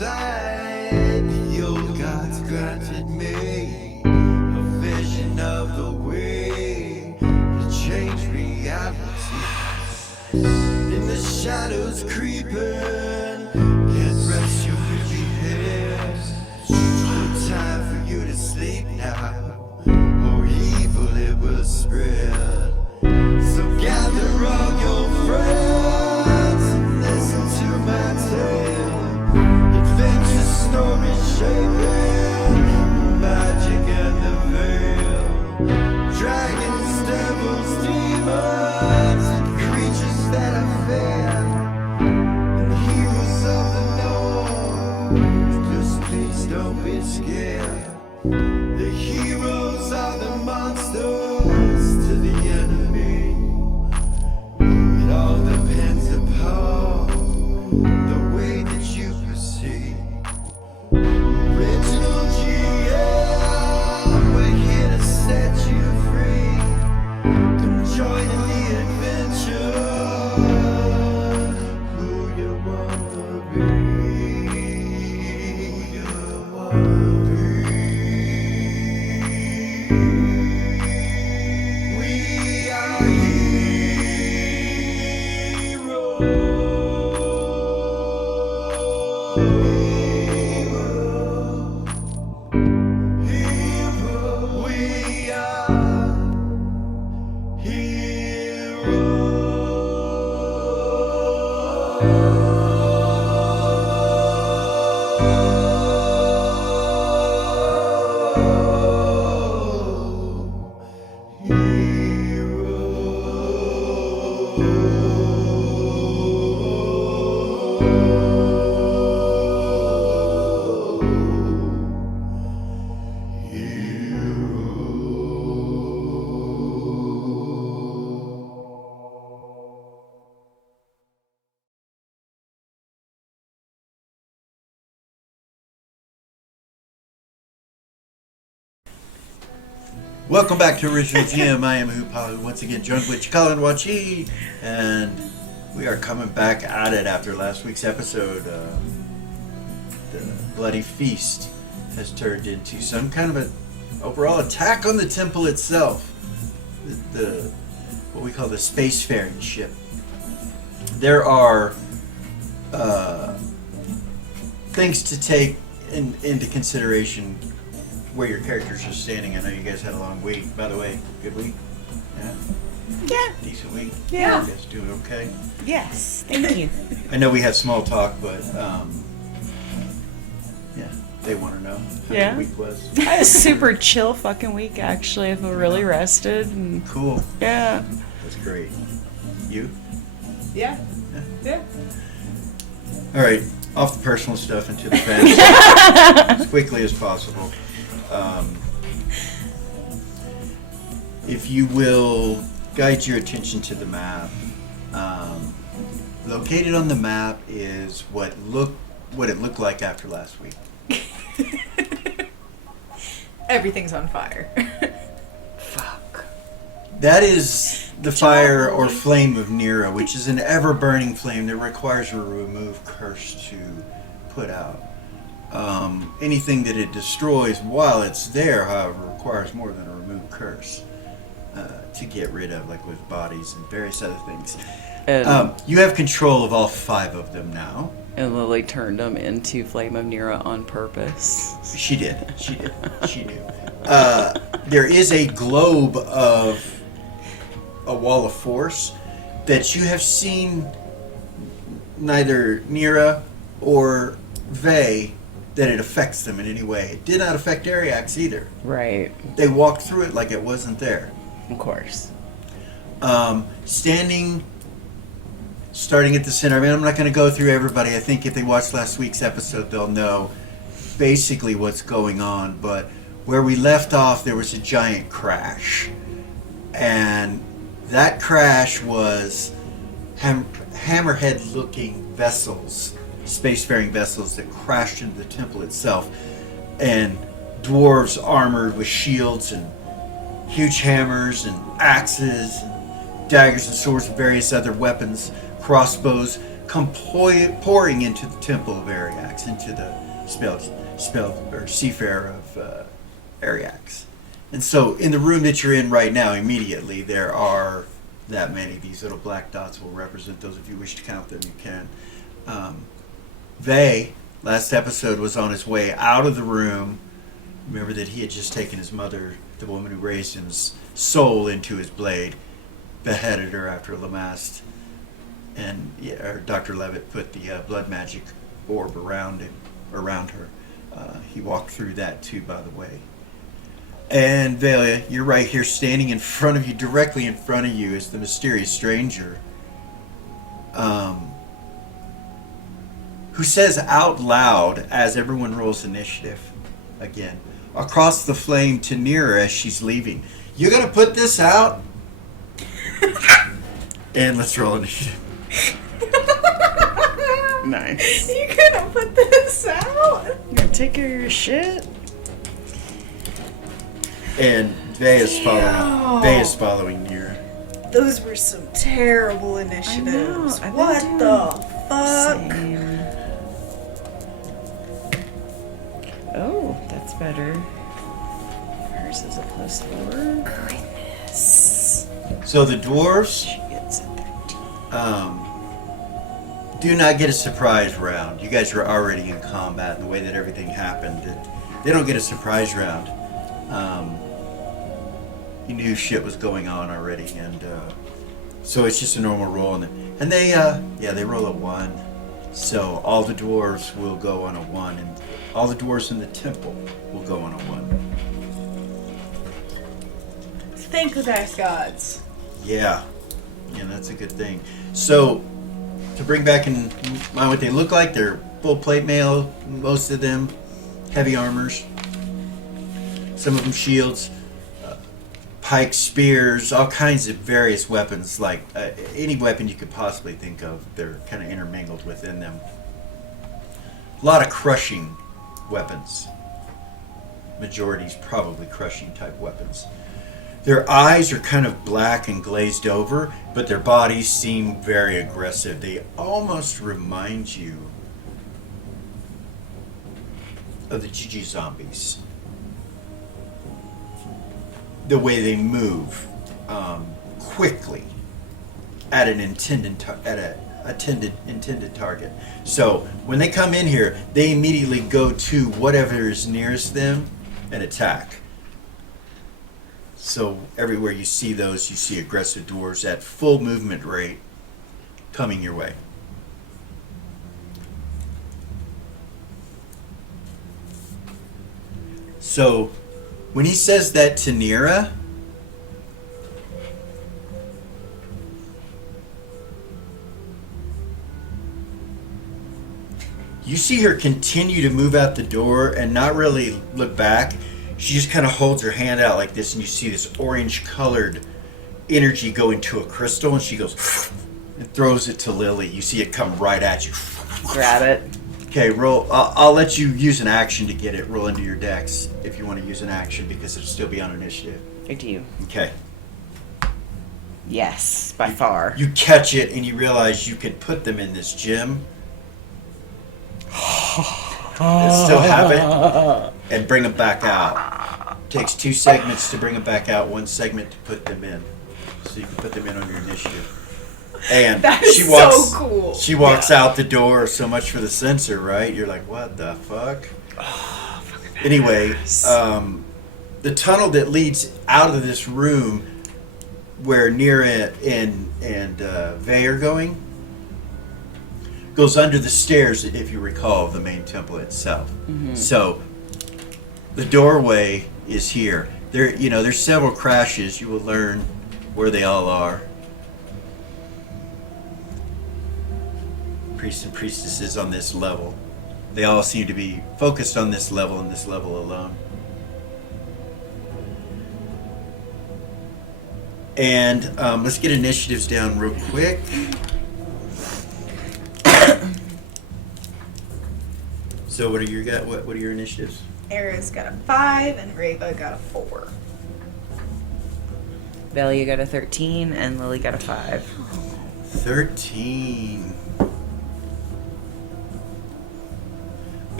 inside. The old gods granted me a vision of the way to change reality. In the shadows creeping, can't rest your weary head. No time for you to sleep now, or evil it will spread. So gather all your friends and listen to my tale. Adventure story shaping the magic and the veil. Dragons, devils, demons, and creatures that are fair, and heroes of the north. Just please don't be scared. The heroes are the monsters to the enemy. It all depends upon the way that you proceed. Original GM, we're here to set you free. Come join in the adventure. Who you wanna be? Who you wanna be? We are heroes. We are Welcome back to Original GM. I am Hupahu, once again joined with Cikala and Wachi, and we are coming back at it after last week's episode. The bloody feast has turned into some kind of an overall attack on the temple itself. The what we call the spacefaring ship. There are things to take into consideration where your characters are standing. I know you guys had a long week. By the way, good week? Yeah? Yeah. Decent week? Yeah. You guys doing okay? Yes, thank you. I know we had small talk, but yeah, they want to know how Yeah. the week was. I had a super chill fucking week, actually. I feel really rested. And Cool. yeah. That's great. You? Yeah. Yeah. All right, off the personal stuff into the fan stuff as quickly as possible. If you will guide your attention to the map, located on the map is what it looked like after last week. Everything's on fire. Fuck. That is the fire or flame of Nera, which is an ever-burning flame that requires a remove curse to put out. Anything that it destroys while it's there, however, requires more than a remove curse to get rid of, like with bodies and various other things. And, You have control of all 5 of them now. and Lily turned them into Flame of Nera on purpose. She did. She did. She knew. There is a globe of a wall of force that you have seen neither Nera or Vey that it affects them in any way. It did not affect Ariax either. Right. They walked through it like it wasn't there. Of course. Starting at the center. I mean, I'm not going to go through everybody. I think if they watched last week's episode, they'll know basically what's going on. But where we left off, there was a giant crash. And that crash was hammerhead-looking vessels, spacefaring vessels that crashed into the temple itself. And dwarves armored with shields and huge hammers and axes and daggers and swords and various other weapons, crossbows, come pouring into the temple of Ariax, into the spelled or seafarer of Ariax. And so in the room that you're in right now, immediately there are that many. These little black dots will represent those. If you wish to count them, you can. Vay, last episode, was on his way out of the room. Remember that he had just taken his mother, the woman who raised him's soul, into his blade, beheaded her after Lamast, and Dr. Levitt put the blood magic orb around her. He walked through that too, by the way. And Velia, you're right here, standing in front of you, directly in front of you, is the mysterious stranger, who says out loud, as everyone rolls initiative, again, across the flame to near her as she's leaving, "You gonna put this out?" And let's roll initiative. Nice. You gonna put this out? You gonna take care of your shit? And Vay is following. Damn. Vay is following near. Those were some terrible initiatives. I've been What doing the fuck? Same. Oh, that's better. Hers is a +4. Goodness. So the dwarves She gets a 13. do not get a surprise round. You guys are already in combat, and the way that everything happened, they don't get a surprise round. You knew shit was going on already, and so it's just a normal roll, and they roll a 1. So all the dwarves will go on a 1, and all the dwarves in the temple will go on a 1. Thank the dark gods. Yeah, that's a good thing. So, to bring back in mind what they look like, they're full plate mail, most of them, heavy armors, some of them shields, pikes, spears, all kinds of various weapons, like any weapon you could possibly think of, they're kind of intermingled within them. A lot of crushing weapons. Majority's probably crushing type weapons. Their eyes are kind of black and glazed over, but their bodies seem very aggressive. They almost remind you of the GG zombies. The way they move quickly at an intended target. So when they come in here, they immediately go to whatever is nearest them and attack. So everywhere you see those, you see aggressive dwarves at full movement rate coming your way. So when he says that to Nira, you see her continue to move out the door and not really look back. She just kind of holds her hand out like this, and you see this orange-colored energy go into a crystal, and she goes and throws it to Lily. You see it come right at you. Grab it. Okay, roll. I'll let you use an action to get it. Roll into your dex if you want to use an action, because it'll still be on initiative. I do. Okay. Yes, by far. You catch it, and you realize you could put them in this gym. Still have it, and bring them back out. Takes 2 segments to bring them back out, 1 segment to put them in. So you can put them in on your initiative. And That is so cool. She walks out the door. So much for the sensor, right? You're like, what the fuck? Anyway, the tunnel that leads out of this room where Nira and Vay are going goes under the stairs, if you recall, of the main temple itself. Mm-hmm. So the doorway is here. There's several crashes. You will learn where they all are. Priests and priestesses on this level. They all seem to be focused on this level and this level alone. And let's get initiatives down real quick. So what are your initiatives? Era's got a 5 and Reva got a 4. Velia got a 13 and Lily got a 5. 13.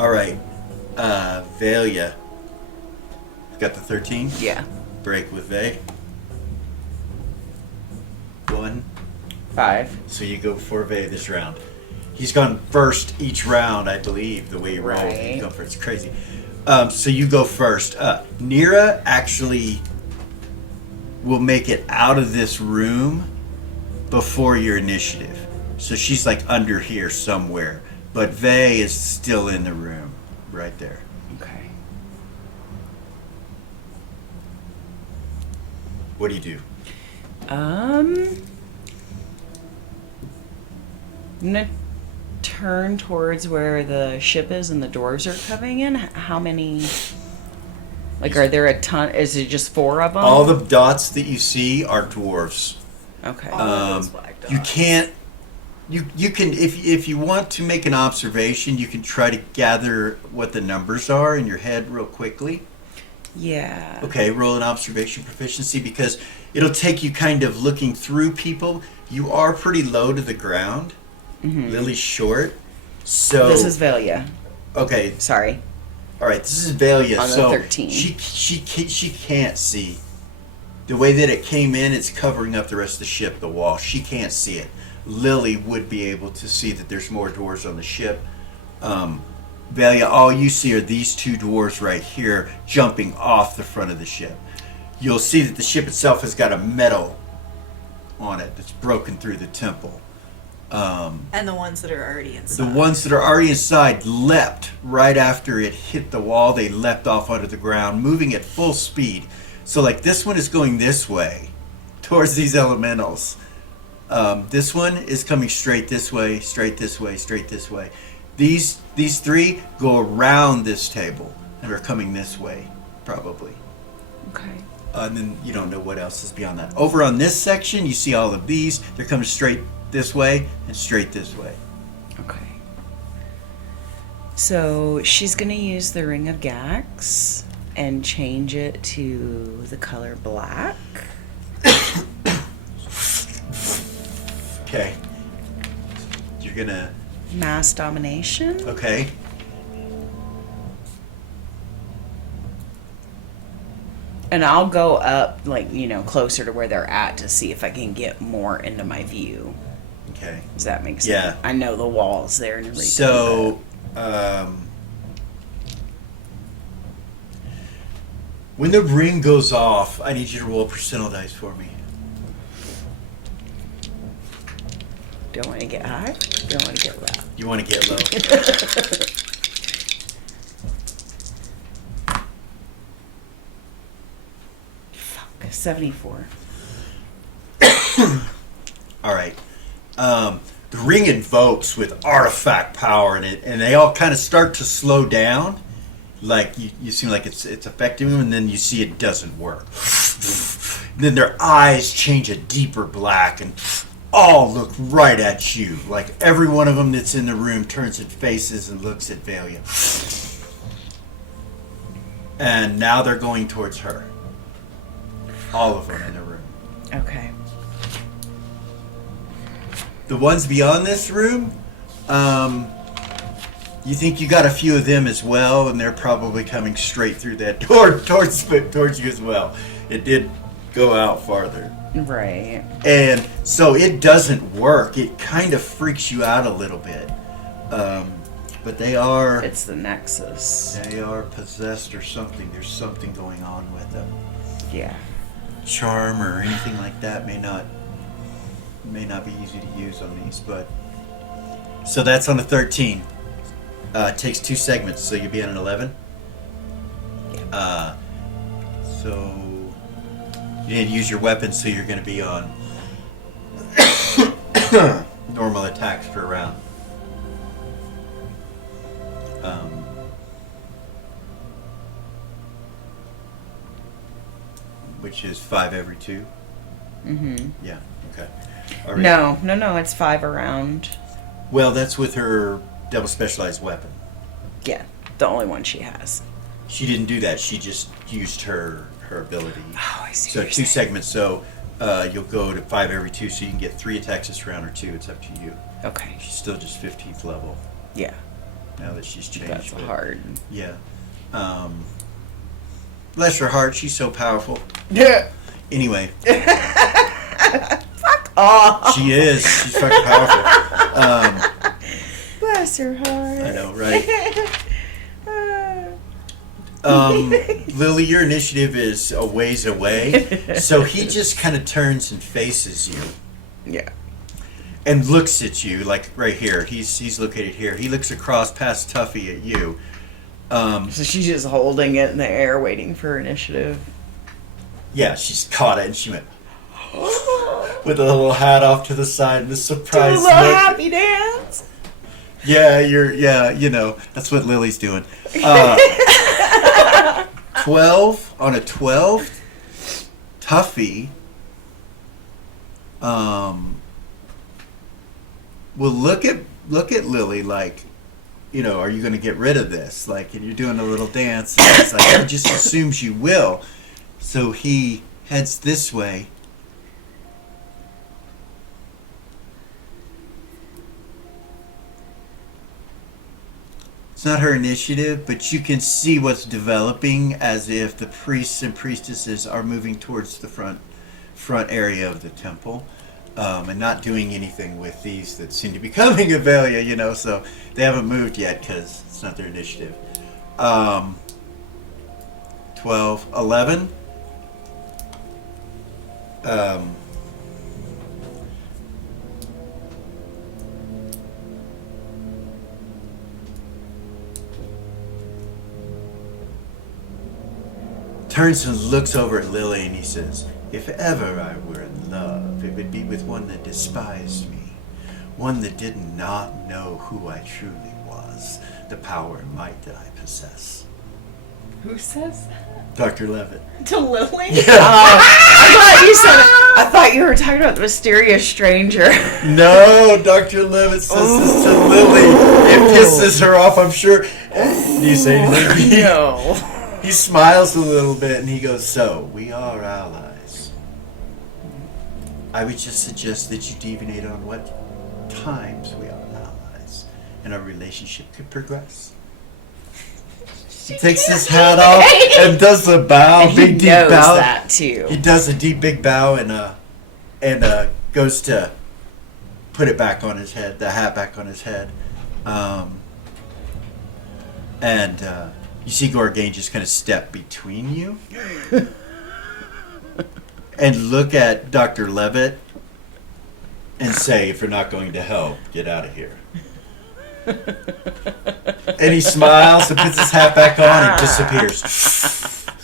All right. Valia. Got the 13? Yeah. Break with Vay. 1. 5. So you go before Vay this round. He's gone first each round, I believe, the way you roll. Right. He's gone first. It's crazy. So you go first. Nira actually will make it out of this room before your initiative. So she's like under here somewhere. But Vay is still in the room right there. Okay. What do you do? I'm gonna turn towards where the ship is and the doors are coming in. How many? Like, are there a ton? Is it just 4 of them? All the dots that you see are dwarves. Okay. All of those black dots. You can't. You can if you want to make an observation, you can try to gather what the numbers are in your head real quickly. Yeah. Okay, roll an observation proficiency because it'll take you kind of looking through people. You are pretty low to the ground. Mm-hmm. Lily's short, so This is Valia. okay. Sorry. All right, this is Valia. On the So 13. she can't see. The way that it came in, it's covering up the rest of the ship, the wall. She can't see it. Lily would be able to see that there's more doors on the ship. Valia, all you see are these 2 dwarves right here jumping off the front of the ship. You'll see that the ship itself has got a metal on it that's broken through the temple. And the ones that are already The inside. ones that are already inside leapt right after it hit the wall. They leapt off onto the ground, moving at full speed. So, like, this one is going this way, towards these elementals. This one is coming straight this way, straight this way, straight this way. These 3 go around this table and are coming this way, probably. Okay. And then you don't know what else is beyond that. Over on this section, you see all of these. They're coming straight this way and straight this way. Okay. So she's gonna use the Ring of Gax and change it to the color black. Okay. You're gonna. Mass domination. Okay. And I'll go up, like, closer to where they're at to see if I can get more into my view. Okay. Does that make sense? Yeah. I know the walls there and everything. So, when the ring goes off, I need you to roll percentile dice for me. Don't want to get high. Don't want to get low. You want to get low. Fuck. 74. All right. The ring invokes with artifact power in it, and they all kind of start to slow down. Like you seem like it's affecting them, and then you see it doesn't work. Then their eyes change a deeper black, and all look right at you. Like every one of them that's in the room turns and faces and looks at Valia. And now they're going towards her. All of them in the room. Okay. The ones beyond this room, you think you got a few of them as well, and they're probably coming straight through that door towards you as well. It did go out farther. Right. And so it doesn't work. It kind of freaks you out a little bit. But they are It's the Nexxus. they are possessed or something. There's something going on with them. Yeah. Charm or anything like that may not be easy to use on these, but so that's on a 13. It takes 2 segments, so you'll be on an 11. So you didn't use your weapon, so you're going to be on normal attacks per round. Which is 5 every 2. Mm-hmm. Yeah. Okay. All right. No, it's 5 around. Well, that's with her double specialized weapon. Yeah, the only one she has. She didn't do that. She just used her ability. Oh, I see. So what you're 2 saying. segments. So you'll go to 5 every 2, so you can get 3 attacks this round or 2. It's up to you. Okay. She's still just 15th level. Yeah. now that she's changed. That's but, hard. Yeah. Bless her heart, she's so powerful. Yeah. Anyway, Fuck off. she is. She's fucking powerful. Bless her heart. I know, right? Lily, your initiative is a ways away, so he just kind of turns and faces you. Yeah. And looks at you, like right here. He's located here. He looks across past Tuffy at you. So she's just holding it in the air, waiting for initiative. Yeah, she's caught it, and she went with a little hat off to the side and a surprise Do a little look. happy dance. Yeah, you know, that's what Lily's doing. 12 on a 12. Tuffy. Well, look at Lily like, you know, are you going to get rid of this? Like, and you're doing a little dance. And it's like he just assumes you will, so he heads this way. It's not her initiative, but you can see what's developing as if the priests and priestesses are moving towards the front area of the temple. And not doing anything with these that seem to be coming Avelia, you know, so they haven't moved yet because it's not their initiative. 12, 11. Turns and looks over at Lily and he says, "If ever I were in love, it would be with one that despised me, one that did not know who I truly was, the power and might that I possess." Who says that? Dr. Levitt. To Lily? I thought you were talking about the mysterious stranger. No, Dr. Levitt says this to Lily. It pisses her off, I'm sure. Do you say anything? No. He smiles a little bit and he goes, "So, we are allies. I would just suggest that you deviate on what times we are allies and our relationship could progress." He takes his hat off and does the bow, And big he deep knows bow. that too. He does a deep big bow and goes to put it back on his head, the hat back on his head. You see Gorgain just kind of step between you and look at Dr. Levitt and say, "If you're not going to help, get out of here." And he smiles and puts his hat back on and disappears.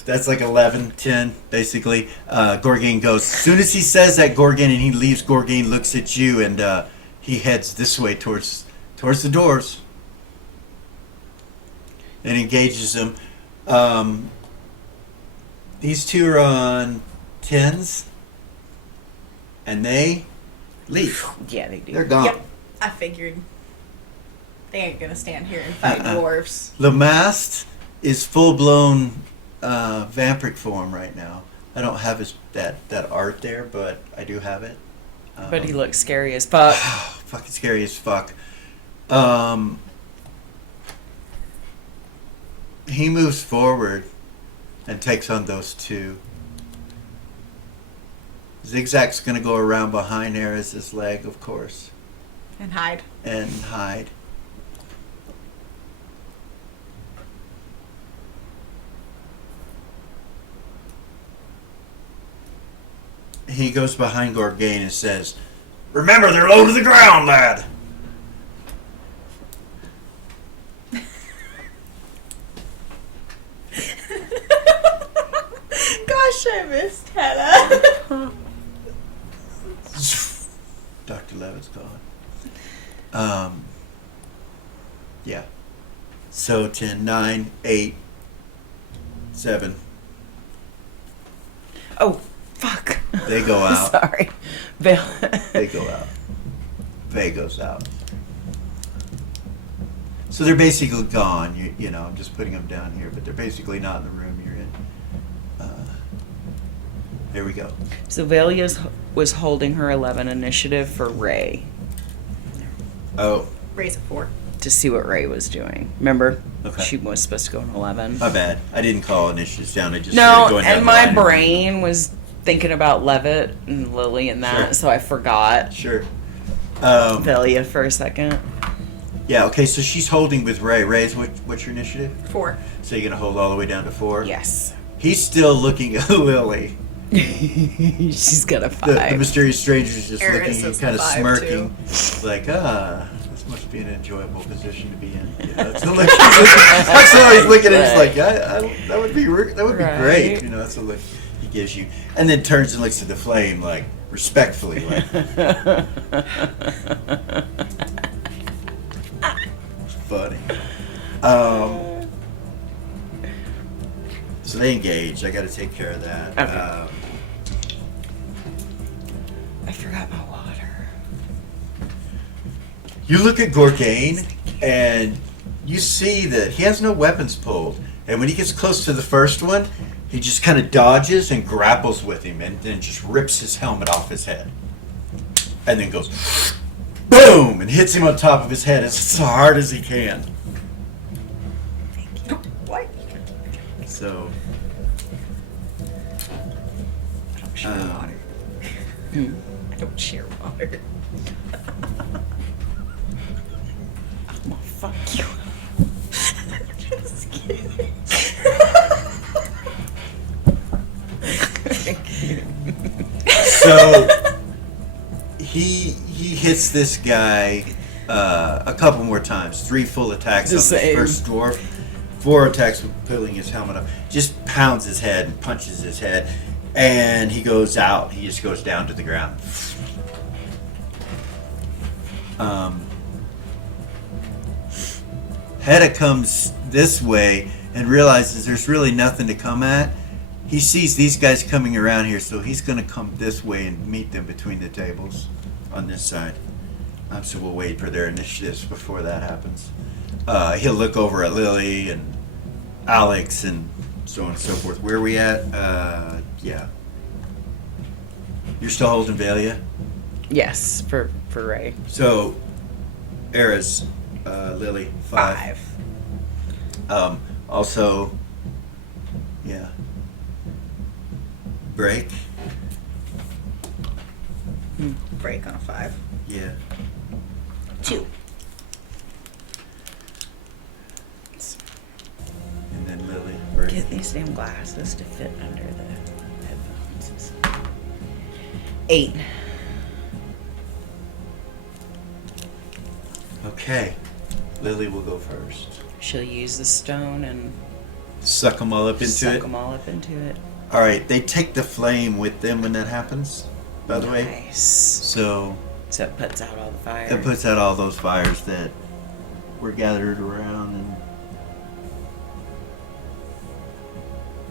That's like 11, 10, basically. Gorgain goes. As soon as he says that, Gorgain, and he leaves, Gorgain looks at you and he heads this way towards the doors. And engages them. These two are on 10s, and they leave. Yeah, they do. They're gone. Yep. I figured. They ain't gonna stand here and fight dwarves. Lamast is full-blown vampiric form right now. I don't have that art there, but I do have it. But he looks scary as fuck. Fucking scary as fuck. He moves forward and takes on those two. Zigzag's gonna go around behind Eris's leg, of course, And hide. and hide. He goes behind Gorgain and says, "Remember, they're low to the ground, lad." Gosh, I missed Hedda. Dr. Levitt's gone. Yeah. So 10, 9, 8, 7. Oh, fuck. They go out. Sorry. Bill. They go out. Vay goes out. So they're basically gone. You know, I'm just putting them down here, but they're basically not in the room you're in. There we go. So Velia was holding her 11 initiative for Ray. Oh, Raise a 4. to see what Ray was doing. Remember? Okay. She was supposed to go in 11. My bad. I didn't call initiatives down. I just No, started going down and the my line. brain was thinking about Levitt and Lily and that, Sure. so I forgot Sure. Velia for a second. Yeah, okay, so she's holding with Ray. Ray's, what's your initiative? 4. So you're going to hold all the way down to 4? Yes. He's still looking at Lily. She's got a The 5. mysterious stranger's just Eris looking and is kind of 5 smirking. Like, this must be an enjoyable position to be in. Yeah, that's the look. That's how he's looking at it. He's like, that would be great. Right. You know, that's the look he gives you. And then turns and looks at the flame, like, respectfully. Like, funny. So they engage. I got to take care of that. Okay. I forgot my water. You look at Gorgain, and you see that he has no weapons pulled. And when he gets close to the first one, he just kind of dodges and grapples with him, and then just rips his helmet off his head. And then goes, boom, and hits him on top of his head as hard as he can. What? So, I don't share water. I don't share water. I'm gonna fuck you. Just kidding. so he hits this guy a couple more times. 3 full attacks The on the same. first dwarf. 4 attacks with pulling his helmet up. Just pounds his head and punches his head. And he goes out. He just goes down to the ground. Hedda comes this way and realizes there's really nothing to come at. He sees these guys coming around here, so he's going to come this way and meet them between the tables on this side. So we'll wait for their initiatives before that happens. He'll look over at Lily and Alex and so on and so forth. Where are we at? Yeah. You're still holding Velia? Yes, for Ray. So, Eris, Lily, 5. 5. Also, yeah. Break? Break on a 5. Yeah. 2. And then Lily, break. Get these damn glasses to fit under the headphones. 8. Okay. Lily will go first. She'll use the stone and Suck them all up into suck it. them all up into it. All right. They take the flame with them when that happens, by the way. Nice. So So it puts out all the fire. it puts out all those fires that were gathered around.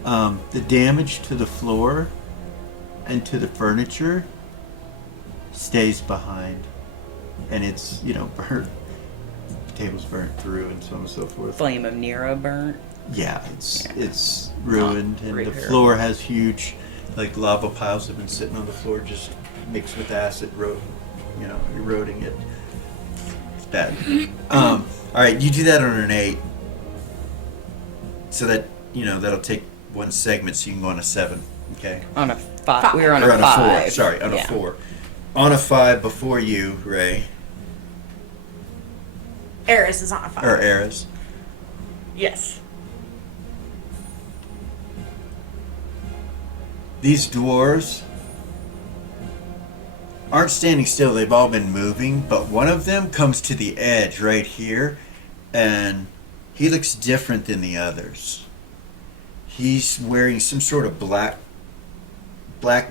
And the damage to the floor and to the furniture stays behind. And it's, burnt. Table's burnt through and so on and so forth. Flame of Nero burnt. Yeah, Yeah. it's ruined, and the repairable. floor has huge, lava piles have been sitting on the floor, just mixed with acid, eroding it. It's bad. All right, you do that on an 8, so that that'll take one segment, so you can go on a 7. Okay, On a 5. We were on or a on 5. a 4. Sorry, on Yeah. a 4. On a 5 before you, Ray Eris is on a 5. or Eris. Yes. These dwarves aren't standing still. They've all been moving, but one of them comes to the edge right here, and he looks different than the others. He's wearing some sort of black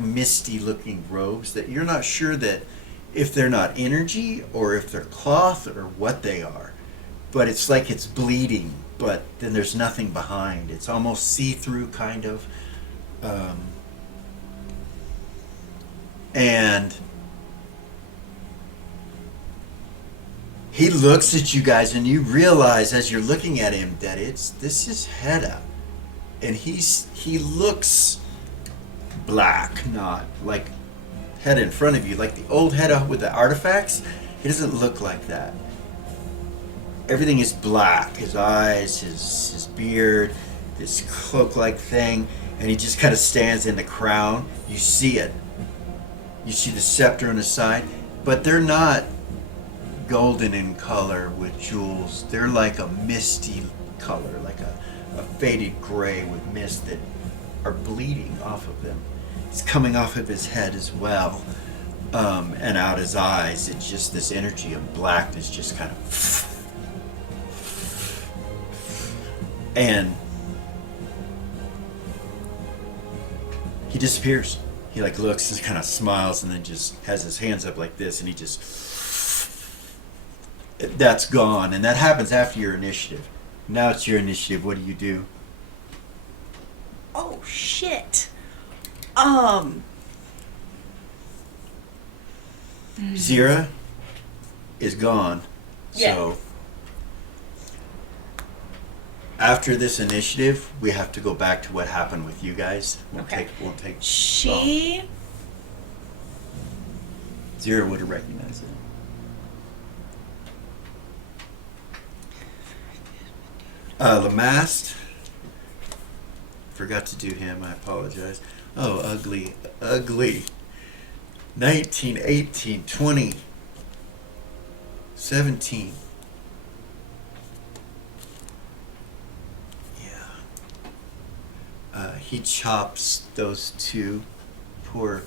misty looking robes that you're not sure that if they're not energy or if they're cloth or what they are. But it's like it's bleeding, but then there's nothing behind. It's almost see-through kind of. And he looks at you guys, and you realize as you're looking at him that this is Hedda, and he looks black, not like Hedda in front of you, like the old Hedda with the artifacts. He doesn't look like that. everything is black. His eyes, his beard, this cloak-like thing, and he just kind of stands in the crown. You see it. You see the scepter on his side, but they're not golden in color with jewels. They're like a misty color, like a faded gray with mist that are bleeding off of them. It's coming off of his head as well, and out his eyes. It's just this energy of blackness, just kind of, and he disappears. He like looks and kind of smiles, and then just has his hands up like this, and he just, that's gone. And that happens after your initiative. Now it's your initiative. What do you do? Oh shit. Zira is gone. Yeah. So after this initiative, we have to go back to what happened with you guys. Won't Okay. take She. Zira would have recognized it. Lamast. Forgot to do him. I apologize. Oh, ugly. 19, 18, 20, 17. Yeah. He chops those two poor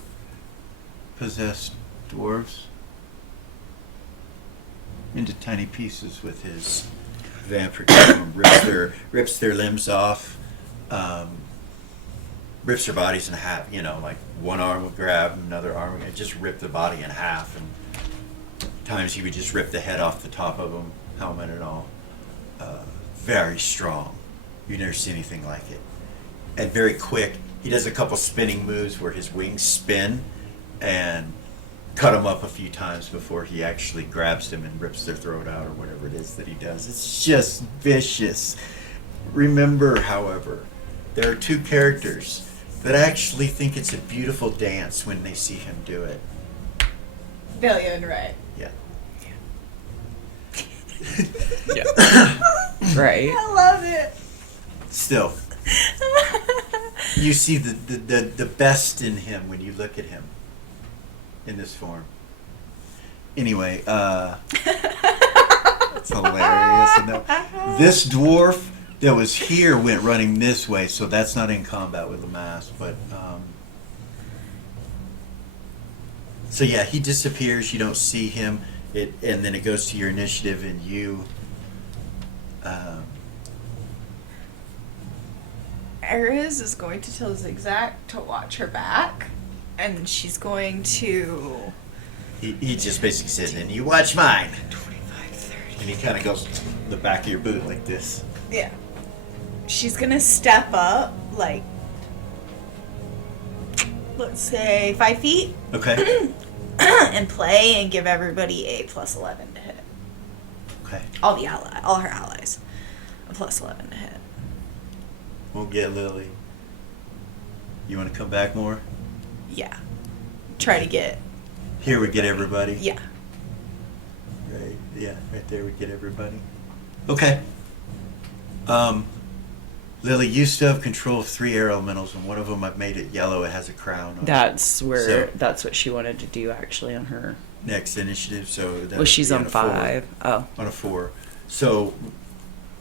possessed dwarves into tiny pieces with his vampire. Rips their limbs off. Rips their bodies in half. Like one arm would grab another arm and just rip the body in half. And times he would just rip the head off the top of them, helmet and all. Very strong. You never see anything like it. And very quick. He does a couple spinning moves where his wings spin and cut him up a few times before he actually grabs them and rips their throat out or whatever it is that he does. It's just vicious. Remember, however, there are two characters that actually think it's a beautiful dance when they see him do it. Velia and Ray. Yeah. Yeah. Right. I love it. Still, you see the best in him when you look at him in this form. Anyway, it's hilarious. And this dwarf that was here went running this way, so that's not in combat with the mask. But so yeah, he disappears. You don't see him. And then it goes to your initiative, and you. Ares is going to tell Zigzag to watch her back, and she's going to. He just basically says, "And you watch mine." 25, 30. And he kind of goes the back of your boot like this. Yeah. She's gonna step up, like, let's say 5 feet, Okay. and play and give everybody a +11 to hit. Okay. All her allies, a +11 to hit. We'll get Lily. You want to come back more? Yeah. Try to get. Here we get everybody. Yeah. Right. Yeah. Right there we get everybody. Okay. Lily, you still have control of 3 air elementals, and one of them I've made it yellow. It has a crown on That's where. So- That's what she wanted to do actually on her. it. Next initiative. So that Well, would she's be on a 4. 5. Oh. On a 4. So,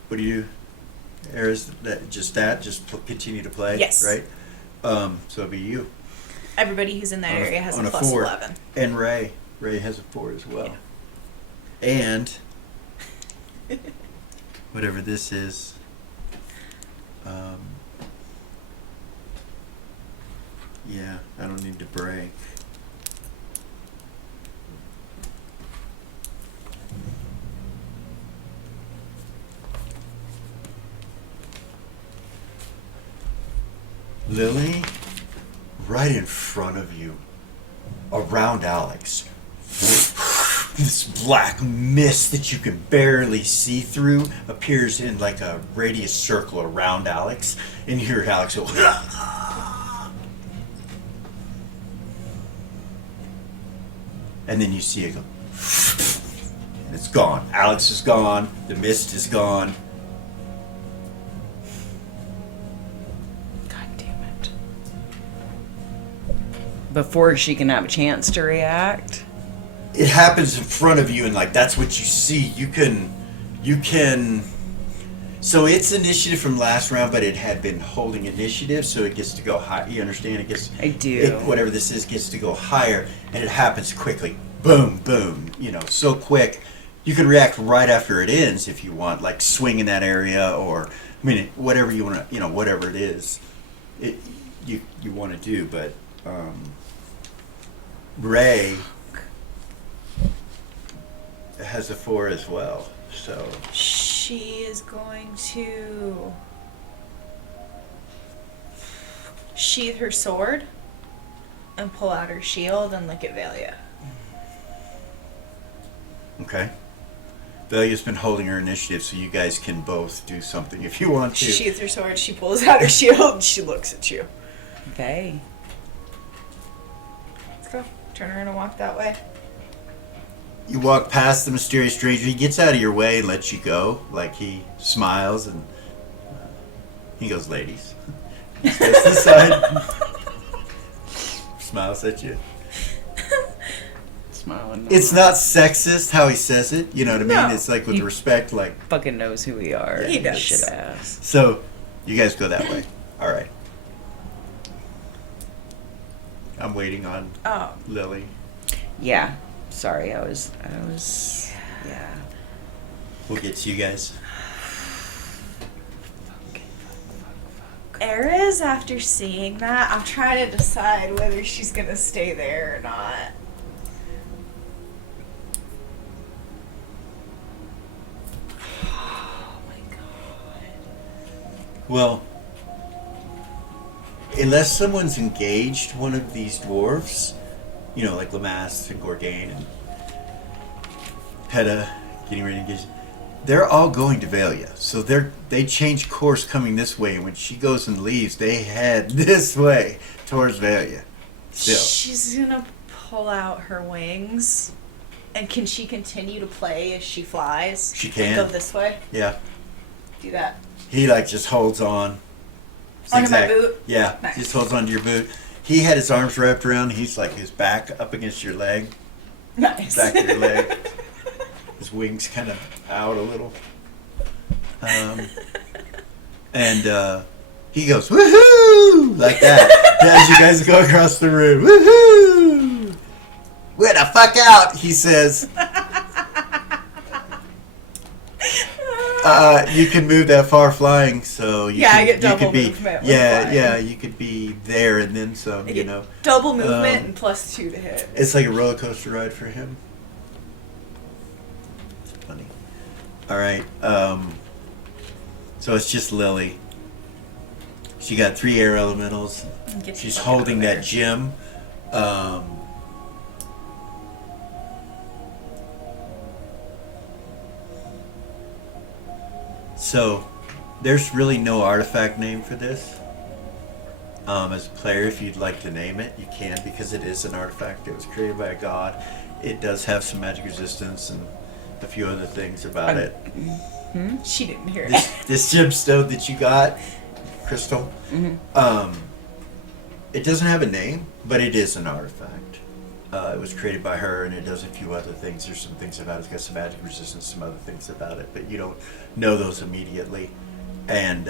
what do you? Eris, just continue to play. Yes. Right. So it'll be you. Everybody who's in that area has a on a 4. +11. And Ray has a 4 as well. And whatever this is, yeah, I don't need to break. Lily, right in front of you, around Alex, this black mist that you can barely see through appears in like a radius circle around Alex, and you hear Alex go, and then you see it go, and It's gone. Alex is gone. The mist is gone. God damn it. Before she can have a chance to react. It happens in front of you, and like that's what you see. You can. So it's initiative from last round, but it had been holding initiative, so it gets to go high. You understand? It gets. I do. Whatever this is gets to go higher, and it happens quickly. Boom, boom. So quick. You can react right after it ends if you want, like swing in that area, or whatever you want to. Whatever it is, you want to do. But Ray has a 4 as well, so. She is going to sheath her sword and pull out her shield and look at Valia. Okay. Valia's been holding her initiative, so you guys can both do something if you want to. She sheaths her sword, she pulls out her shield, and she looks at you. Okay. Let's go. Turn around and walk that way. You walk past the mysterious stranger. He gets out of your way and lets you go. Like he smiles and he goes, "Ladies." He steps to the side, smiles at you. Smiling. It's not sexist how he says it. You know what I mean? No. It's like with He- respect. Like Fucking knows who we are. He does. Shit ass. so. You guys go that way. All right. I'm waiting on Oh, Lily. Yeah. Sorry, I was. Yeah. We'll get to you guys. Eris, after seeing that, I'm trying to decide whether she's gonna stay there or not. Oh my god. Well, unless someone's engaged one of these dwarves, like Lamass and Gorgain and Peta getting ready to engage, they're all going to Valia. So they change course coming this way, and when she goes and leaves, they head this way towards Valia. Still. She's gonna pull out her wings. And can she continue to play as she flies? She And can. go this way? Yeah. Do that. He just holds on. Onto my Zigzag. boot? Yeah. Nice. Just holds onto your boot. He had his arms wrapped around. He's like his back up against your leg. Nice. Back of your leg. His wings kind of out a little. And he goes, "Woohoo!" like that. As you guys go across the room. "Woohoo! Where the fuck out?" he says. You can move that far flying, so you Yeah, I can, get you double could be, movement when Yeah, flying. yeah, you could be there and then some. I get double movement Um, and +2 to hit. It's like a roller coaster ride for him. It's funny. All right. So it's just Lily. She got 3 air elementals. Get your She's fuck holding out of that gem. So there's really no artifact name for this. As a player, if you'd like to name it, you can, because it is an artifact. It was created by a god. It does have some magic resistance and a few other things about it. there. She didn't hear This, it. this gemstone that you got, Crystal, it doesn't have a name, but it is an artifact. It was created by her, and it does a few other things. There's some things about it. It's got some magic resistance, some other things about it, but you don't know those immediately. And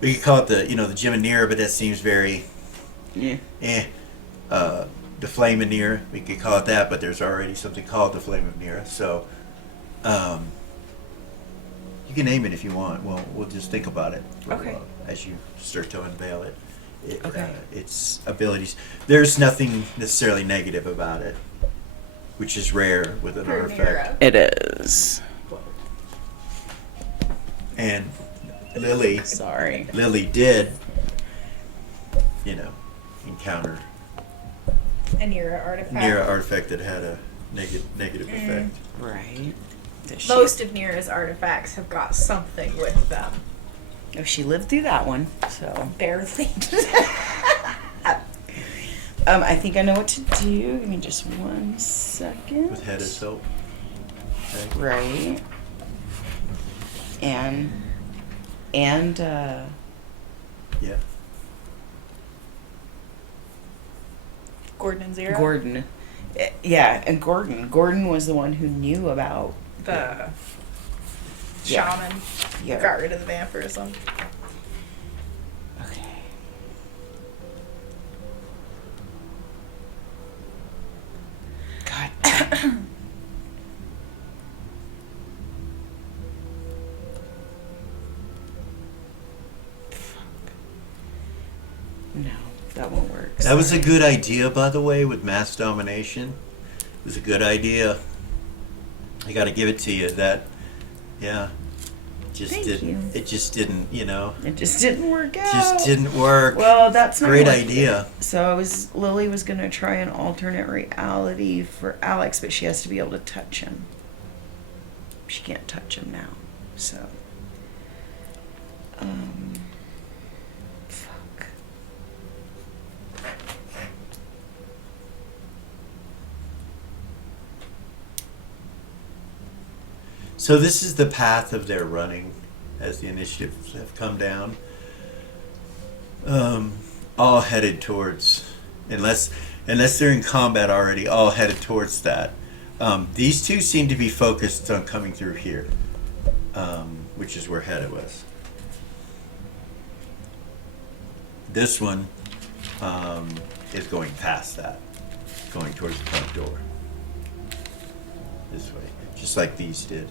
we could call it the Gem of Nira, but that seems very Yeah. the Flame of Nira. We could call it that, but there's already something called the Flame of Nira. So you can name it if you want. We'll just think about it Okay. as you start to unveil it. Okay. Its abilities. There's nothing necessarily negative about it, which is rare with an For artifact. Nira. It is. And Lily Sorry. did, encounter A Nira artifact. near an artifact that had a negative effect. Right. Does she- Most of Nira's artifacts have got something with them. Oh, she lived through that one, so. Barely. I think I know what to do. Give me just 1 second. With Hedda's help. Okay. right? And Yeah. Gordon and Zero. Gordon. Yeah, and Gordon. Gordon was the one who knew about. The Yeah. shaman Yeah. got rid of the vampirism. Okay. God damn. No, that won't work. That was a Sorry. good idea, by the way, with mass domination. It was a good idea. I got to give it to you. That, yeah, just Thank didn't. you. It just didn't. You know, It just didn't work out. just didn't work. Well, that's not Great what- idea. So Lily was gonna try an alternate reality for Alex, but she has to be able to touch him. She can't touch him now, so. Fuck. So this is the path of their running as the initiatives have come down. All headed towards, unless they're in combat already, all headed towards that. These two seem to be focused on coming through here, which is where Hedda was. This one is going past that, going towards the front door. This way, just like these did.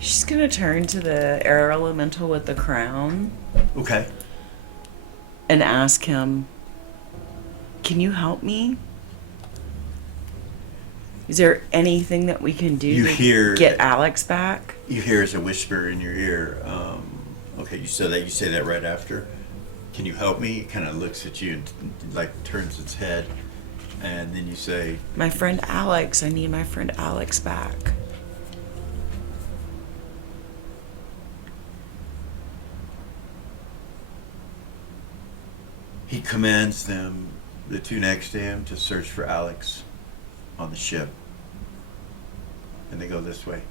She's gonna turn to the air elemental with the crown Okay. and ask him, "Can you help me? Is there anything that we can do You to hear- get Alex back?" You hear as a whisper in your ear. Okay, you say that right after. Can you help me? It kind of looks at you and like turns its head, and then you say, My friend Alex, I need my friend Alex back. he commands them, the two next to him, to search for Alex on the ship, and they go this way.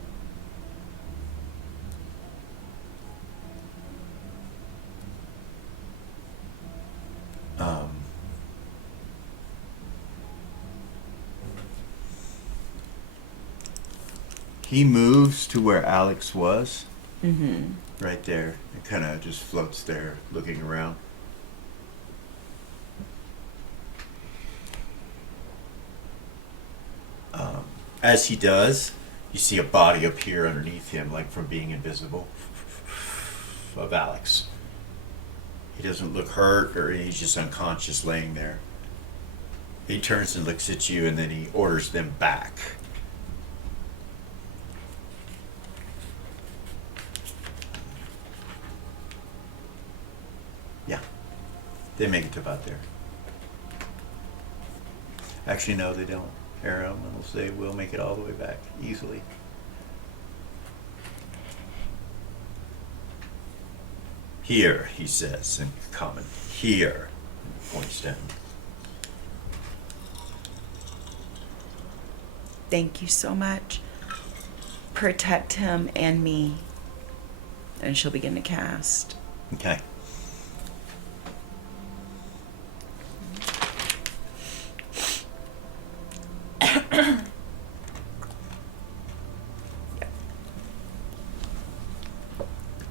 He moves to where Alex was, Mm-hmm. right there, and kind of just floats there, looking around. As he does, you see a body appear underneath him, like from being invisible, of Alex. He doesn't look hurt, or he's just unconscious laying there. He turns and looks at you, and then he orders them back. Yeah, they make it to about there. Actually, no, they don't. Air elementals, they will make it all the way back easily. Here, he says in common. Here, and points down. Thank you so much. Protect him and me. And she'll begin to cast. Okay.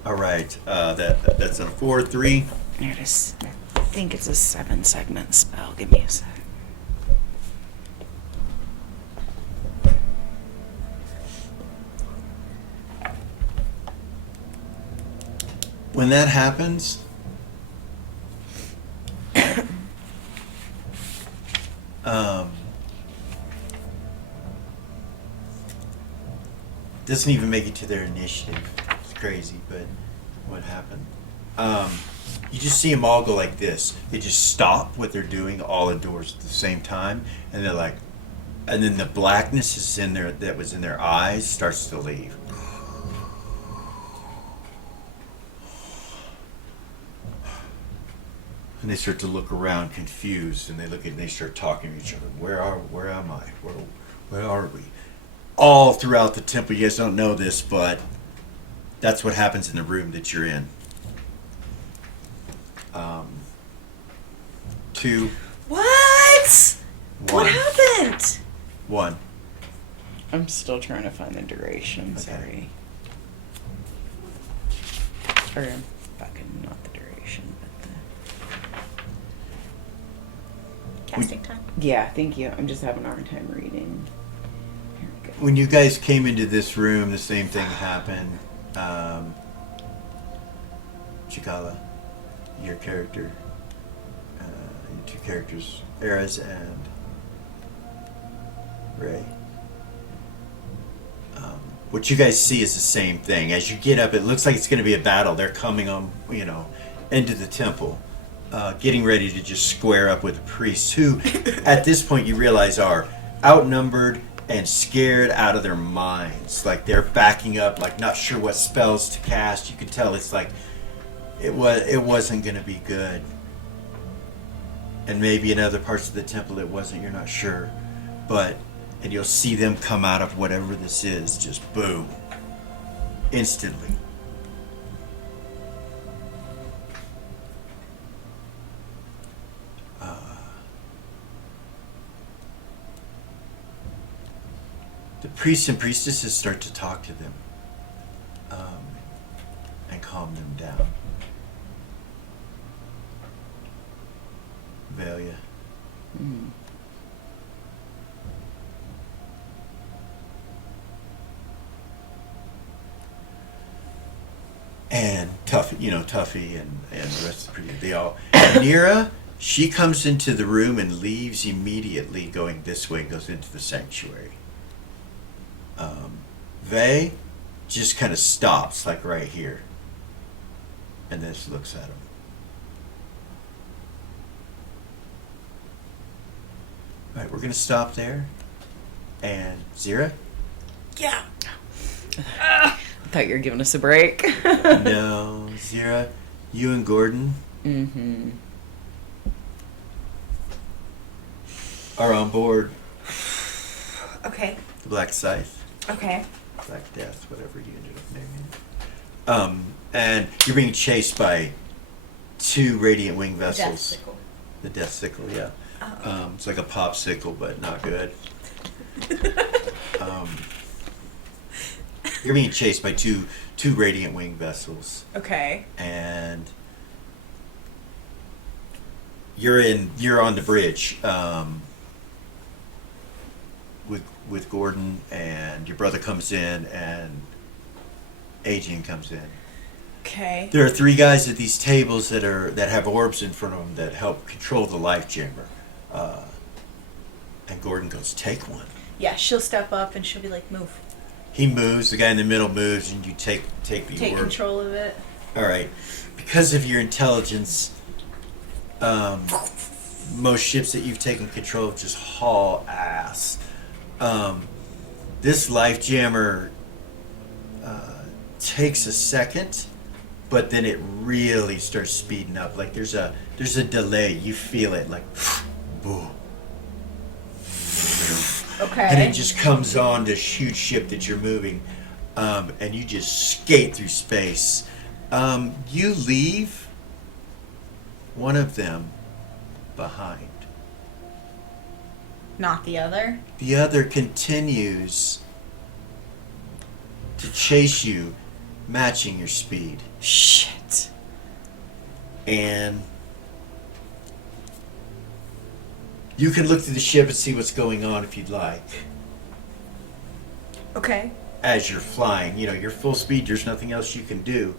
All right. That's a 4/3. There it is. I think it's a 7-segment spell. Give me a sec. When that happens, doesn't even make it to their initiative. It's crazy, but what happened. You just see them all go like this. They just stop what they're doing, all the doors at the same time, and they're like, and then the blackness is in there that was in their eyes starts to leave. And they start to look around confused, and they look at and they start talking to each other. Where am I? Where are we? All throughout the temple. You guys don't know this, but that's what happens in the room that you're in. 2, What? 1. What happened? 1. I'm still trying to find the duration. Okay. Sorry. Or fucking not the duration, but the. Casting time. Yeah, thank you. I'm just having a hard time reading. Here we go. When you guys came into this room, the same thing happened. Cikala, your character, your 2 characters, Erez and Ray. What you guys see is the same thing. As you get up, it looks like it's going to be a battle. They're coming on, into the temple, getting ready to just square up with the priests, who, at this point, you realize are outnumbered and scared out of their minds. Like they're backing up, like not sure what spells to cast. You can tell it's like it wasn't going to be good. And maybe in other parts of the temple it wasn't. You're not sure, and you'll see them come out of whatever this is, just boom, instantly. The priests and priestesses start to talk to them and calm them down. Velia. Mm. And Tuffy and the rest of the they all. Nira, she comes into the room and leaves immediately, going this way, and goes into the sanctuary. Vey just kind of stops, like right here, and then just looks at him. All right, we're gonna stop there. And Zira? Yeah. I thought you were giving us a break. No, Zira, you and Gordon Mm-hmm. are on board Okay. the Black Scythe, Okay. Black Death, whatever you ended up naming it. And you're being chased by 2 radiant wing vessels. Death The Death Sickle, yeah. sickle. It's like a popsicle, but not good. You're being chased by two radiant wing vessels, Okay. and you're on the bridge with Gordon, and your brother comes in, and Adrian comes in. Okay. There are 3 guys at these tables that have orbs in front of them that help control the life jammer. And Gordon goes, "Take one." Yeah, she'll step up and she'll be like, "Move." He moves. The guy in the middle moves, and you take the Take orb. control of it. All right. Because of your intelligence, most ships that you've taken control of just haul ass. This life jammer takes a second, but then it really starts speeding up. Like there's a delay. You feel it, like boom. Okay. And it just comes on this huge ship that you're moving, and you just skate through space. You leave one of them behind. Not the other. The other continues to chase you, matching your speed. Shit. And you can look through the ship and see what's going on if you'd like. Okay. As you're flying, you're full speed, there's nothing else you can do.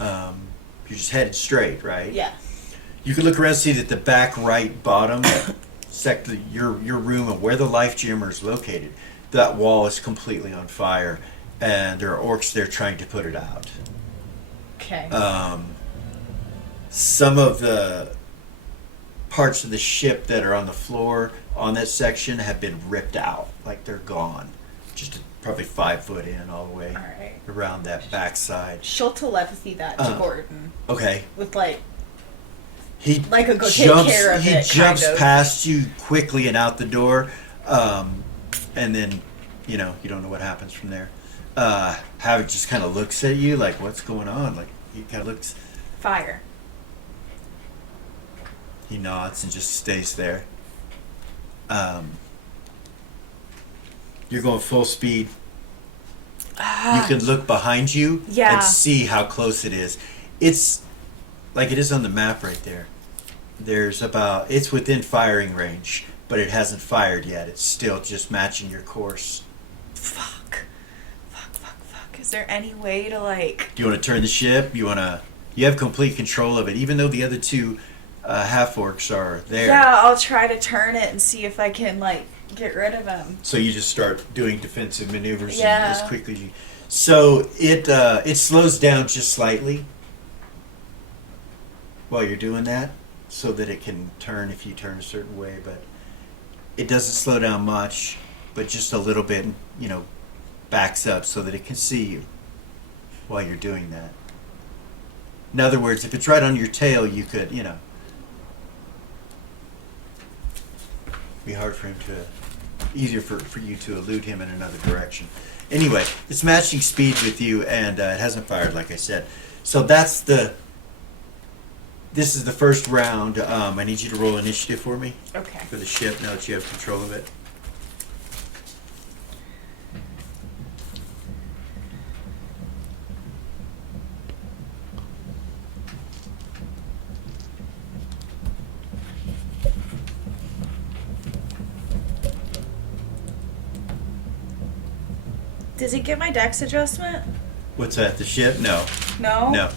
You're just headed straight, right? Yeah. You can look around and see that the back right bottom sector, your room and where the life jammer is located, that wall is completely on fire, and there are orcs there trying to put it out. Okay. Some of the parts of the ship that are on the floor on that section have been ripped out, like they're gone. Just probably 5 foot in all the way All right. around that backside. She'll telepathy that to Gordon Okay. with like He a go take jumps, care of he it jumps kind of. past you quickly and out the door, and then you don't know what happens from there. Havoc just kind of looks at you like, what's going on? Like he kind of looks. Fire. He nods and just stays there. You're going full speed. You can look behind you Yeah. and see how close it is. It's like it is on the map right there. It's within firing range, but it hasn't fired yet. It's still just matching your course. Fuck. Is there any way to like... Do you want to turn the ship? You have complete control of it, even though the other two half-orcs are there. Yeah, I'll try to turn it and see if I can like get rid of him. So you just start doing defensive maneuvers Yeah. as quickly as you... So it slows down just slightly while you're doing that, so that it can turn if you turn a certain way, but it doesn't slow down much, but just a little bit, backs up so that it can see you while you're doing that. In other words, if it's right on your tail, you could, be hard for him easier for you to elude him in another direction. Anyway, it's matching speed with you, and it hasn't fired, like I said. So this is the first round. I need you to roll initiative for me Okay. for the ship now that you have control of it. Does he get my dex adjustment? What's that? The ship? No. No? No.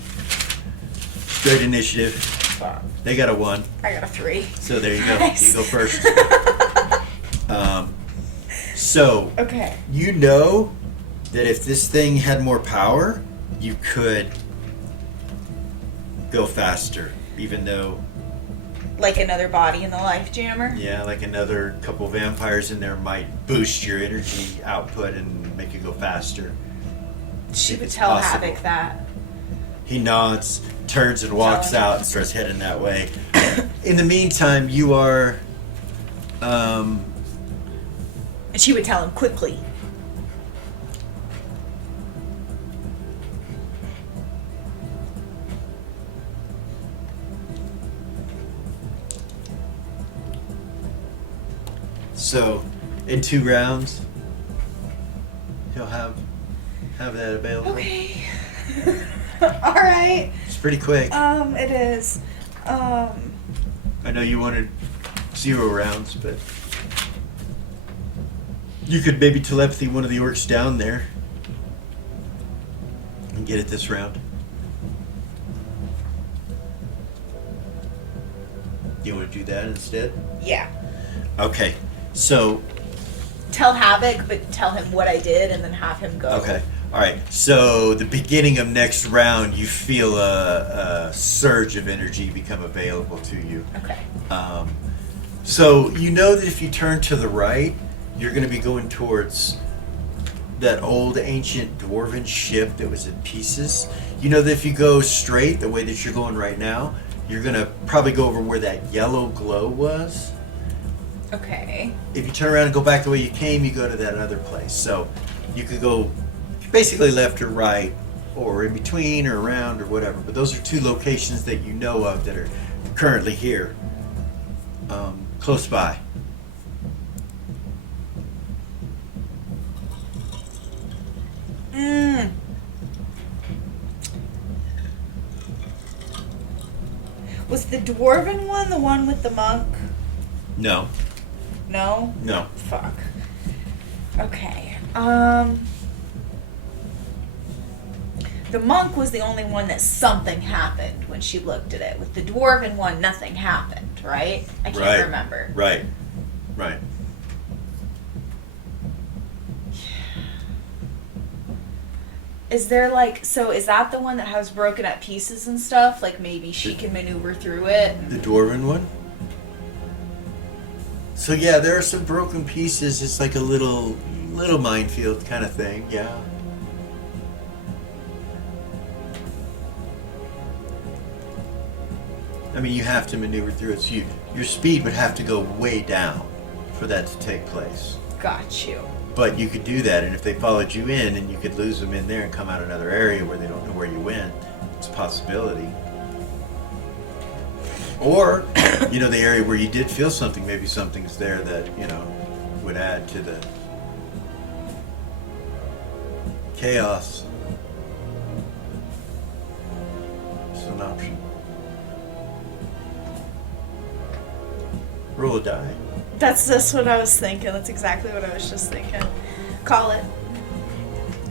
Straight initiative. Fuck. They got a 1. I got a 3. So there you go. Nice. You go first. So Okay. you know that if this thing had more power, you could go faster, even though, Like another body in the life jammer? yeah, like another couple vampires in there might boost your energy output and make you go faster. She If would it's tell possible. Havoc that. He nods, turns and walks Telling him. out and starts heading that way. In the meantime, you are, And she would tell him quickly. so in 2 rounds, he'll have that available. Okay. Alright. It's pretty quick. It is. I know you wanted 0 rounds, but you could maybe telepathy one of the orcs down there and get it this round. You want to do that instead? Yeah. Okay, so Tell Havoc, but tell him what I did and then have him go. okay, all right. So the beginning of next round, you feel a surge of energy become available to you. Okay. So you know that if you turn to the right, you're going to be going towards that old ancient dwarven ship that was in pieces. You know that if you go straight the way that you're going right now, you're going to probably go over where that yellow glow was. Okay. If you turn around and go back the way you came, you go to that other place. So you could go basically left or right, or in between or around or whatever. But those are 2 locations that you know of that are currently here, close by. Was the dwarven one the one with the monk? No, No? no. Fuck. Okay. The monk was the only one that something happened when she looked at it. With the dwarven one, nothing happened, right? I can't Right. remember. Right. Is there like, so is that the one that has broken up pieces and stuff? Like maybe she can maneuver through it? The dwarven one? So yeah, there are some broken pieces. It's like a little minefield kind of thing, yeah. I mean, you have to maneuver through it, so your speed would have to go way down for that to take place. Got you. But you could do that, and if they followed you in, and you could lose them in there and come out another area where they don't know where you went, it's a possibility. Or, you know, the area where you did feel something, maybe something's there that, you know, would add to the chaos. It's an option. Roll a die. That's just what I was thinking. That's exactly what I was just thinking. Call it.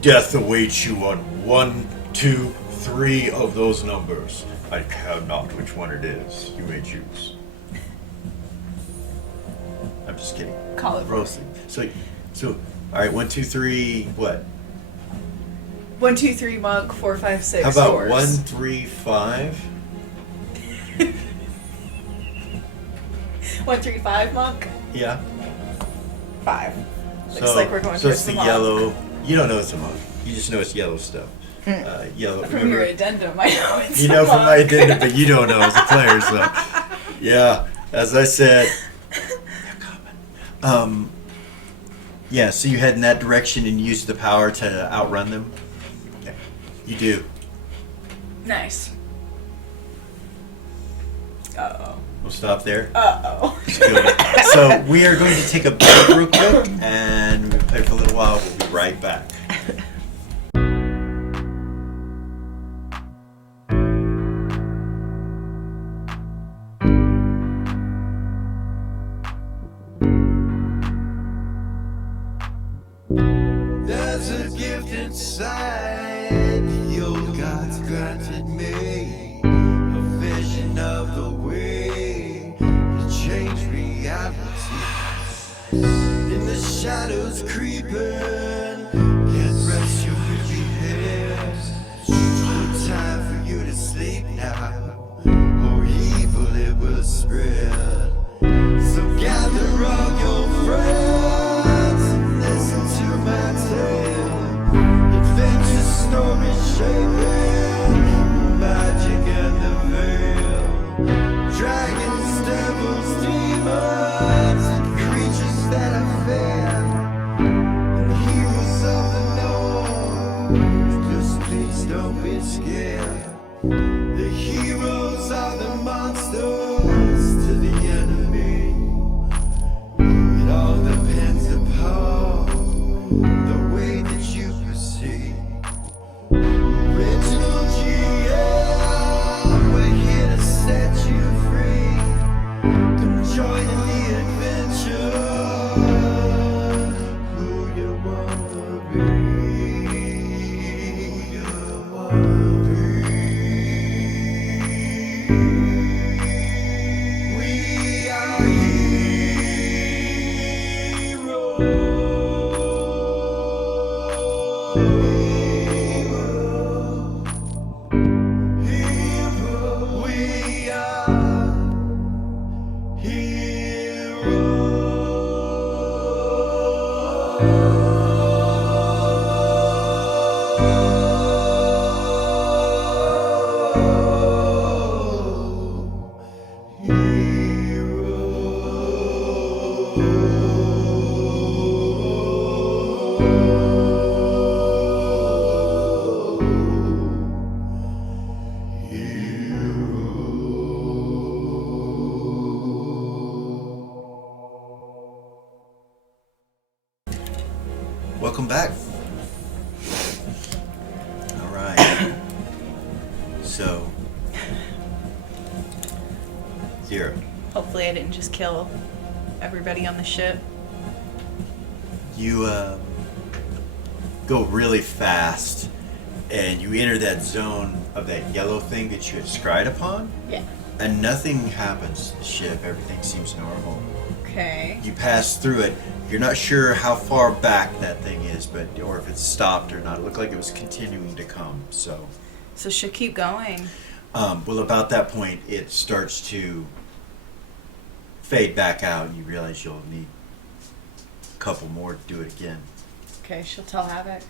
Death awaits you on 1, 2, 3 of those numbers. I care not which one it is. You may choose. I'm just kidding. Call it. Roasting. So, all right. 1, 2, 3. What? 1, 2, 3 monk, 4, 5, 6 How about doors. 1, 3, 5? 1, 3, 5 monk. Yeah. 5. Looks like we're going so towards it's the the monk. yellow. You don't know it's a monk. You just know it's yellow stuff. Yellow. From your addendum, I know it's You a know from my monk. addendum, but you don't know as a player, so yeah. As I said, yeah. So you head in that direction and use the power to outrun them. Okay, you do. Nice. Uh-oh. We'll stop there. Uh-oh. So we are going to take a break real quick, and we'll play for a little while. We'll be right back. There's a gift inside the old gods granted me, a vision of the way to change reality. In the shadows creeping, can't rest your weary head. No time for you to sleep now, or evil it will spread. So gather all your friends and listen to my tale. Adventure story shaping magic and the veil. Dragons, devils, demons, and creatures that I fear, and heroes of the north. Just please don't be scared. The heroes are the monsters to the enemy. It all depends upon the way that you proceed. Original GM, we're here to set you free. Come join in the adventure. Who you wanna be? Who you wanna be? We are we are Welcome back. All right. So, 0. Hopefully I didn't just kill everybody on the ship. You go really fast, and you enter that zone of that yellow thing that you had scryed upon, Yeah. and nothing happens to the ship. Everything seems normal. Okay. You pass through it. You're not sure how far back that thing is, or if it's stopped or not. It looked like it was continuing to come. So she'll keep going. well, about that point, it starts to fade back out, and you realize you'll need a couple more to do it again. Okay, she'll tell Havoc.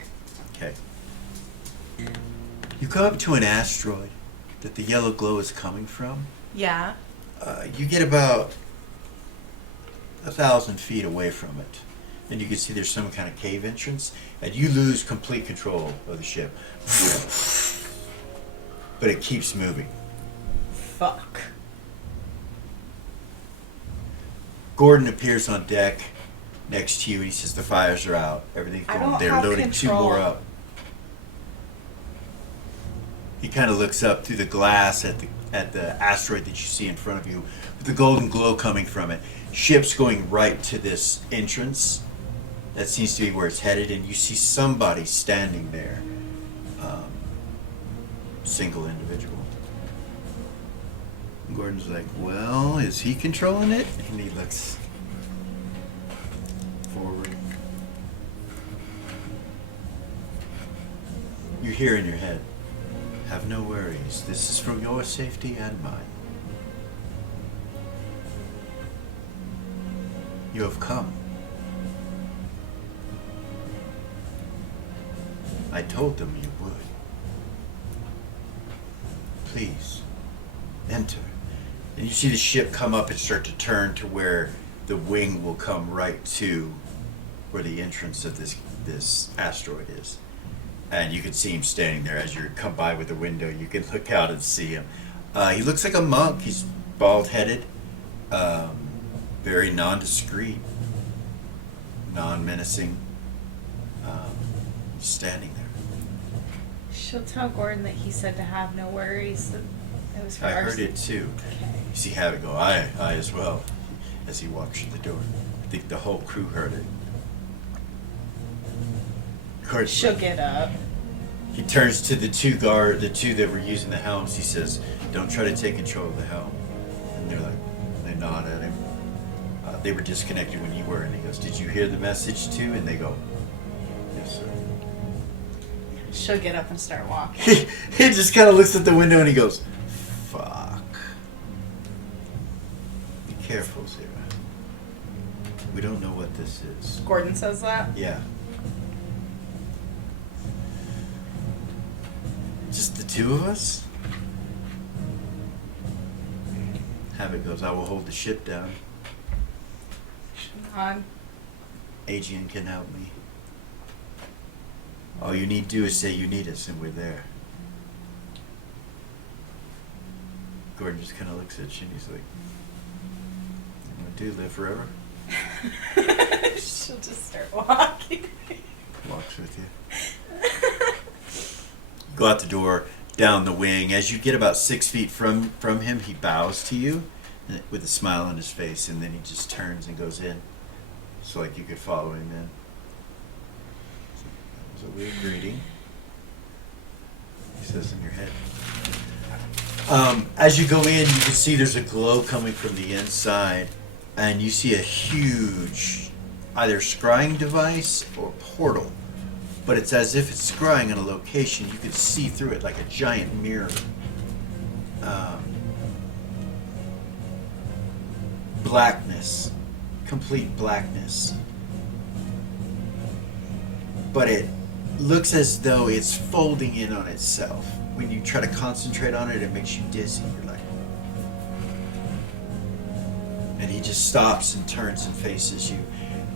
Okay. You come up to an asteroid that the yellow glow is coming from. Yeah. You get about 1,000 feet away from it, and you can see there's some kind of cave entrance, and you lose complete control of the ship. But it keeps moving. Fuck. Gordon appears on deck next to you, and he says the fires are out. Everything's I going. don't They're have loading control. 2 more up. He kind of looks up through the glass at the asteroid that you see in front of you, with the golden glow coming from it. Ship's going right to this entrance. That seems to be where it's headed, and you see somebody standing there. Single individual. And Gordon's like, well, is he controlling it? And he looks forward. You hear in your head, have no worries. This is for your safety and mine. You have come. I told them you would. Please, enter. And you see the ship come up and start to turn to where the wing will come right to where the entrance of this asteroid is. And you can see him standing there as you come by with the window. You can look out and see him. He looks like a monk. He's bald-headed, very non-discreet, non-menacing, standing there. She'll tell Gordon that he said to have no worries. That it was for I our heard it too. Okay. You see Havoc go, I as well, as he walks through the door. I think the whole crew heard it. Of course, She'll get up. he turns to the two that were using the helms. He says, don't try to take control of the helm. And they nod at him. They were disconnected when you were, and he goes, did you hear the message too? And they go, yes, sir. She'll get up and start walking. He just kind of looks at the window and he goes, fuck. Be careful, Zira. We don't know what this is. Gordon says that. Yeah. Just the two of us? Havoc goes, I will hold the ship down. She'll nod. Aegean can help me. All you need to do is say you need us and we're there. Gordon just kind of looks at you and he's like, what do, live forever? She'll just start walking. Walks with you. Go out the door, down the wing. As you get about 6 feet from him, he bows to you with a smile on his face, and then he just turns and goes in. So like you could follow him in. That was a weird greeting. He says in your head. As you go in, you can see there's a glow coming from the inside, and you see a huge either scrying device or portal. But it's as if it's scrying on a location. You can see through it like a giant mirror. Blackness. Complete blackness. But it looks as though it's folding in on itself. When you try to concentrate on it, it makes you dizzy. You're like... And he just stops and turns and faces you.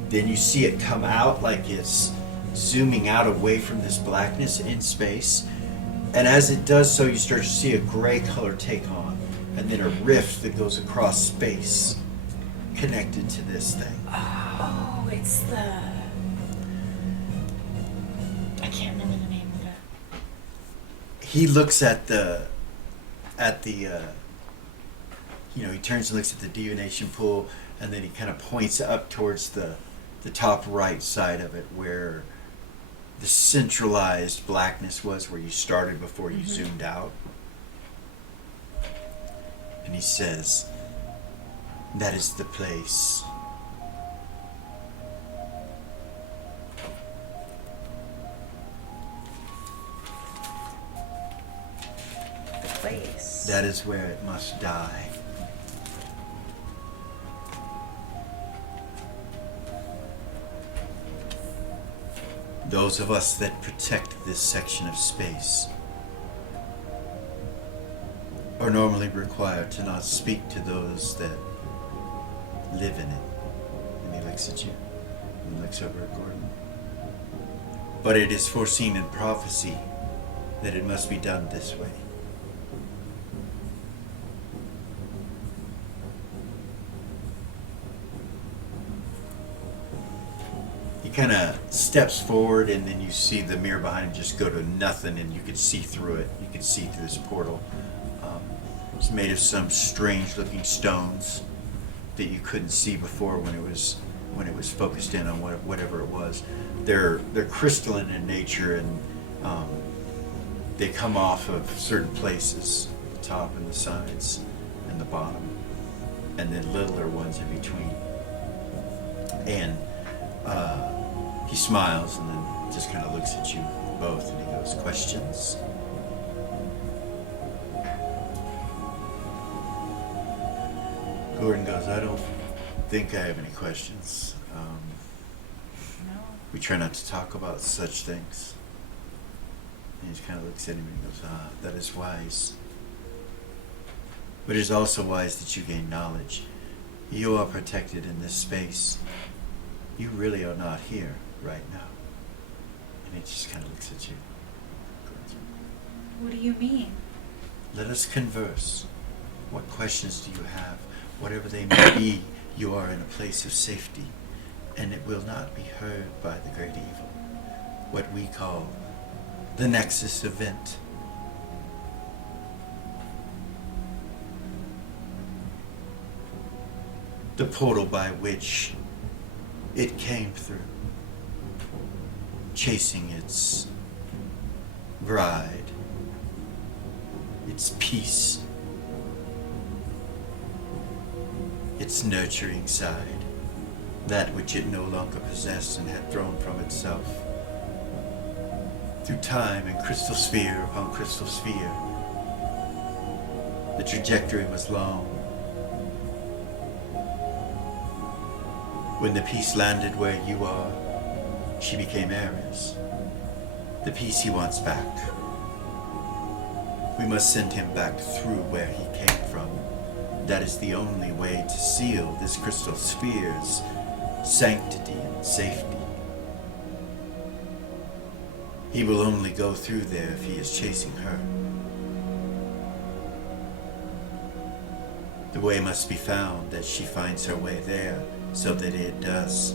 Then you see it come out like it's zooming out away from this blackness in space. And as it does so, you start to see a gray color take on. And then a rift that goes across space connected to this thing. Oh, it's the... I can't remember the name of it. He looks at the he turns and looks at the divination pool, and then he kind of points up towards the top right side of it where the centralized blackness was, where you started before you zoomed out. And he says, that is the place. That is where it must die. Those of us that protect this section of space are normally required to not speak to those that live in it. And he looks at you and looks over at Gordon. But it is foreseen in prophecy that it must be done this way. He kind of steps forward, and then you see the mirror behind him just go to nothing, and you can see through it. You can see through this portal. It's made of some strange-looking stones that you couldn't see before when it was focused in on whatever it was. They're crystalline in nature, and they come off of certain places, the top and the sides and the bottom, and then littler ones in between. And he smiles and then just kind of looks at you both, and he goes, "Questions?" Gordon goes, "I don't think I have any questions. No. We try not to talk about such things." And he just kind of looks at him and goes, "That is wise. But it is also wise that you gain knowledge. You are protected in this space. You really are not here right now." And he just kind of looks at you. What do you mean? "Let us converse. What questions do you have? Whatever they may be, you are in a place of safety, and it will not be heard by the great evil, what we call the Nexxus event." The portal by which it came through, chasing its bride, its peace, its nurturing side, that which it no longer possessed and had thrown from itself. Through time and crystal sphere upon crystal sphere, the trajectory was long. When the piece landed where you are, she became Ares. The piece he wants back. We must send him back through where he came from. That is the only way to seal this crystal sphere's sanctity and safety. He will only go through there if he is chasing her. The way must be found that she finds her way there, so that it does.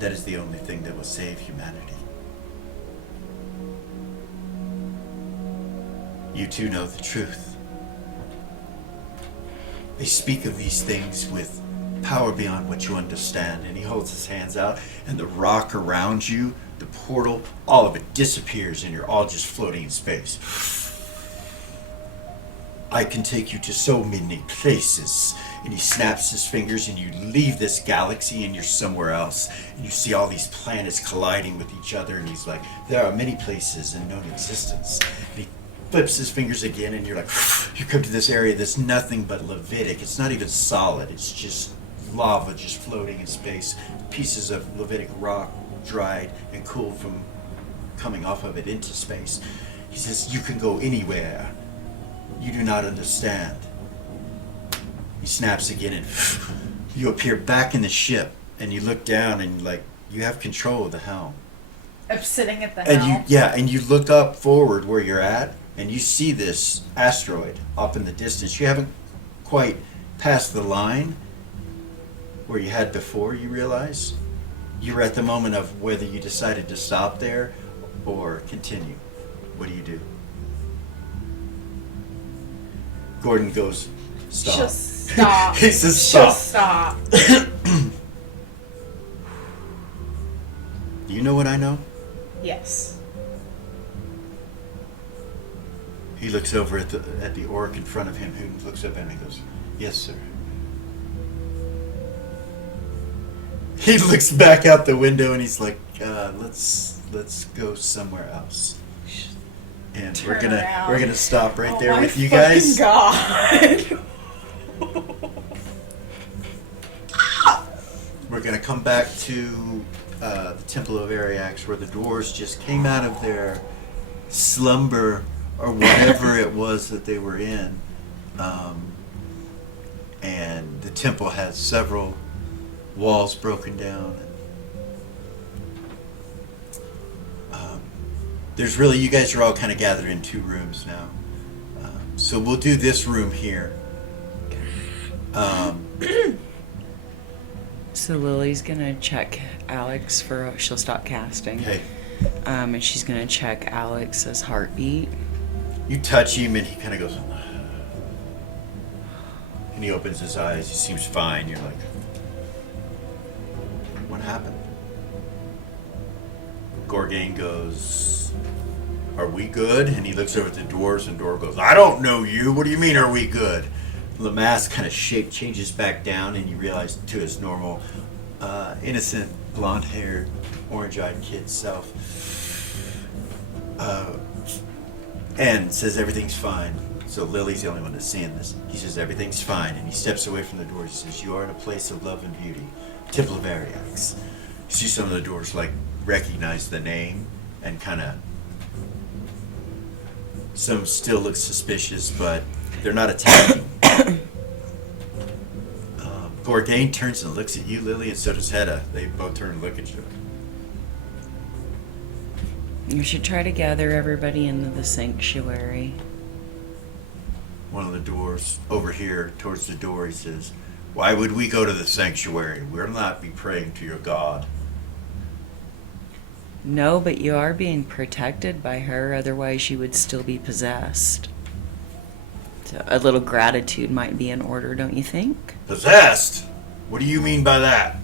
That is the only thing that will save humanity. You two know the truth. They speak of these things with power beyond what you understand. And he holds his hands out, and the rock around you, the portal, all of it disappears, and you're all just floating in space. "I can take you to so many places." And he snaps his fingers, and you leave this galaxy and you're somewhere else. And you see all these planets colliding with each other, and he's like, "There are many places in known existence." And he flips his fingers again, and you're like, you come to this area that's nothing but Levitic. It's not even solid. It's just lava just floating in space. Pieces of Levitic rock dried and cooled from coming off of it into space. He says, "You can go anywhere. You do not understand." He snaps again, and you appear back in the ship, and you look down, and you have control of the helm. I'm sitting at the And helm. and you look up forward where you're at, and you see this asteroid up in the distance. You haven't quite passed the line where you had before, you realize. You're at the moment of whether you decided to stop there or continue. What do? Gordon goes, "Stop." Just stop. He says, "Stop." Just stop. Do you know what I know? Yes. He looks over at the orc in front of him, who looks up at him and goes, "Yes, sir." He looks back out the window, and he's like, let's go somewhere else." And Turn we're around. gonna stop right Oh there my with you fucking guys. God. We're gonna come back to the Temple of Ariax, where the dwarves just came out of their slumber or whatever it was that they were in, and the temple has several walls broken down. There's really, you guys are all kind of gathered in 2 rooms now, so we'll do this room here. So Lily's gonna check Alex for. She'll stop casting. Okay. And she's gonna check Alex's heartbeat. You touch him and he kind of goes, and he opens his eyes. He seems fine. You're like, what happened? Gorgain goes, are we good? And he looks over at the dwarves, and Dor goes, I don't know you. What do you mean, are we good? Lamass kind of shape changes back down, and you realize to his normal, innocent, blonde-haired, orange-eyed kid self, and says everything's fine. So Lily's the only one that's seeing this. He says everything's fine, and he steps away from the doors. He says, you are in a place of love and beauty, Temple of Ariax. You see some of the doors like recognize the name and kind of, some still look suspicious, but they're not attacking. Gorgain turns and looks at you, Lily, and so does Hedda. They both turn and look at you. We should try to gather everybody into the sanctuary. One of the doors over here towards the door, he says, why would we go to the sanctuary? We'll not be praying to your god. No, but you are being protected by her, otherwise you would still be possessed. So a little gratitude might be in order, don't you think? Possessed? What do you mean by that?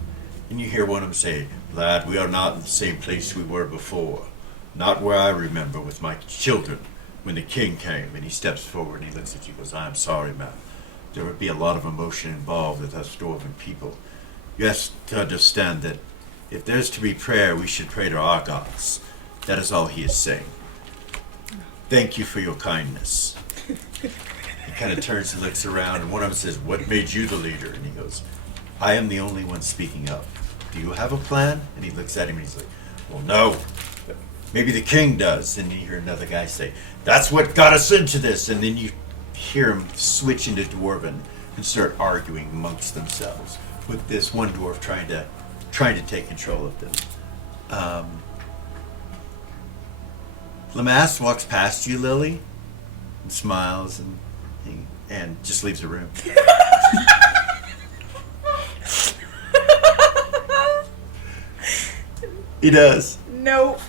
And you hear one of them say, lad, we are not in the same place we were before. Not where I remember with my children when the king came. And he steps forward and he looks at you and goes, I'm sorry, man. There would be a lot of emotion involved with us dwarven people. You have to understand that if there's to be prayer, we should pray to our gods. That is all he is saying. Thank you for your kindness. He kind of turns and looks around, and one of them says, what made you the leader? And he goes, I am the only one speaking up. Do you have a plan? And he looks at him and he's like, well, no. Maybe the king does. And you hear another guy say, that's what got us into this. And then you hear him switch into Dwarven and start arguing amongst themselves, with this one dwarf trying to take control of them. Lamass walks past you, Lily, and smiles and just leaves the room. He does. Nope.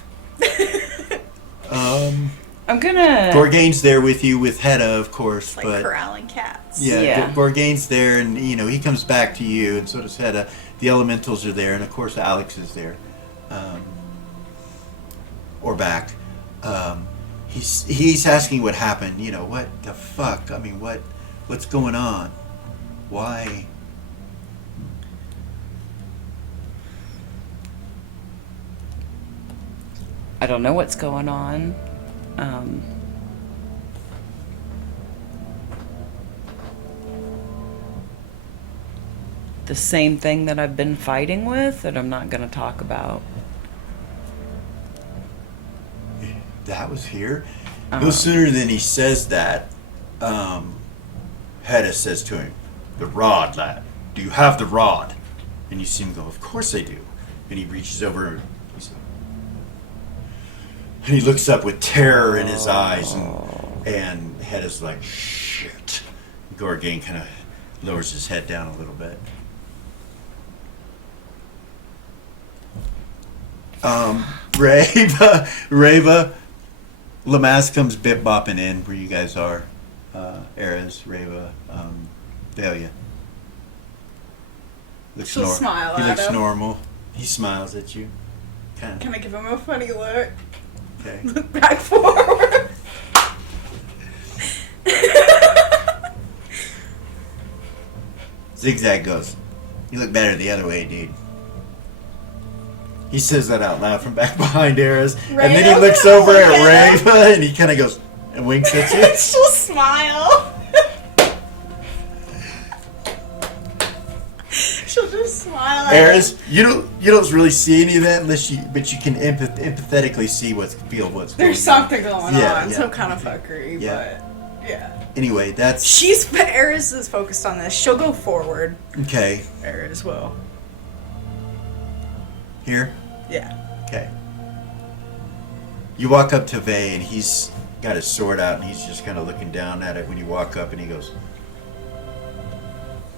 I'm gonna... Gorgain's there with you, with Hedda, of course, Like but corralling cats. yeah, Gorgain's there, and he comes back to you, and so does Hedda. The elementals are there, and of course Alex is there, or back. He's asking what happened. What the fuck? I mean, what's going on? Why? I don't know what's going on. The same thing that I've been fighting with that I'm not going to talk about. That was here? No sooner than he says that, Hedda says to him, the rod, lad. Do you have the rod? And you see him go, of course I do. And he reaches over and he looks up with terror in his eyes, and Hedda's like, shit. Gorgain kind of lowers his head down a little bit. Reva, Lamass comes bip-bopping in where you guys are. Erez, Reva, Delia. She'll smile He at looks him. normal. He smiles at you. Kind of. Can I give him a funny look? Okay. Look back forward. Zigzag goes, you look better the other way, dude. He says that out loud from back behind Eris. And then he Ray's looks gonna over look at at him. Ray and he kind of goes and winks at you. She'll smile. She'll just smile at Eris, him. you don't really see any of that but you can empathetically see what's going There's on. something going Yeah, on, yeah. some kind of fuckery, Yeah. but yeah. Anyway, that's Eris is focused on this. She'll go forward. okay. Eris will. Here? Yeah. Okay. You walk up to Vay and he's got his sword out and he's just kind of looking down at it when you walk up and he goes,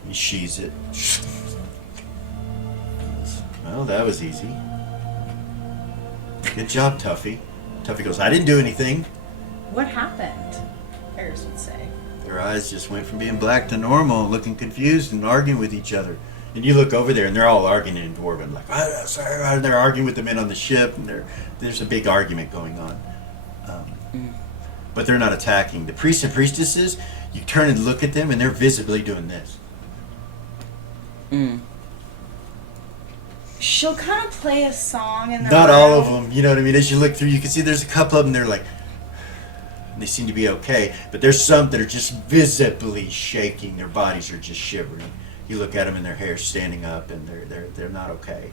he sheathes it. Well, that was easy. Good job, Tuffy. Tuffy goes, I didn't do anything. What happened? Eris would say. Their eyes just went from being black to normal, looking confused and arguing with each other. And you look over there and they're all arguing in Dwarven, like, and they're arguing with the men on the ship, and there's a big argument going on. But they're not attacking. The priests and priestesses, you turn and look at them and they're visibly doing this. She'll kind of play a song in the Not room. all of them, you know what I mean? As you look through, you can see there's a couple of them, they're like, they seem to be okay. But there's some that are just visibly shaking. Their bodies are just shivering. You look at them and their hair's standing up and they're not okay.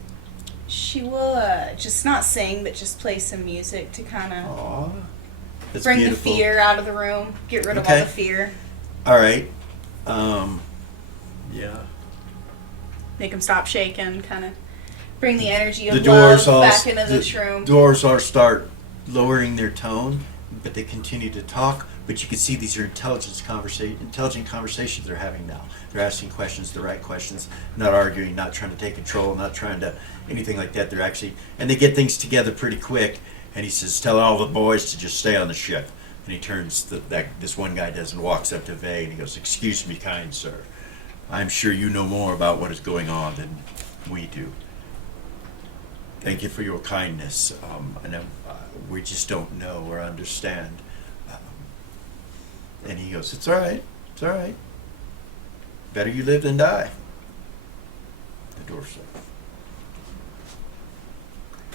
She will just not sing, but just play some music to kind of Aw, that's bring beautiful. the fear out of the room, get rid of all Okay. the fear, All right. Yeah. Make them stop shaking, kind of. bring the energy The of doors love all back into this room. Doors all start lowering their tone, but they continue to talk. But you can see these are intelligent conversations they're having now. They're asking questions, the right questions, not arguing, not trying to take control, not trying to anything like that. They're actually, and they get things together pretty quick. And he says, "Tell all the boys to just stay on the ship." And he turns this one guy does and walks up to Vay and he goes, "Excuse me, kind sir. I'm sure you know more about what is going on than we do. Thank you for your kindness. We just don't know or understand." And he goes, "It's all right. It's all right. Better you live than die." The dwarf said.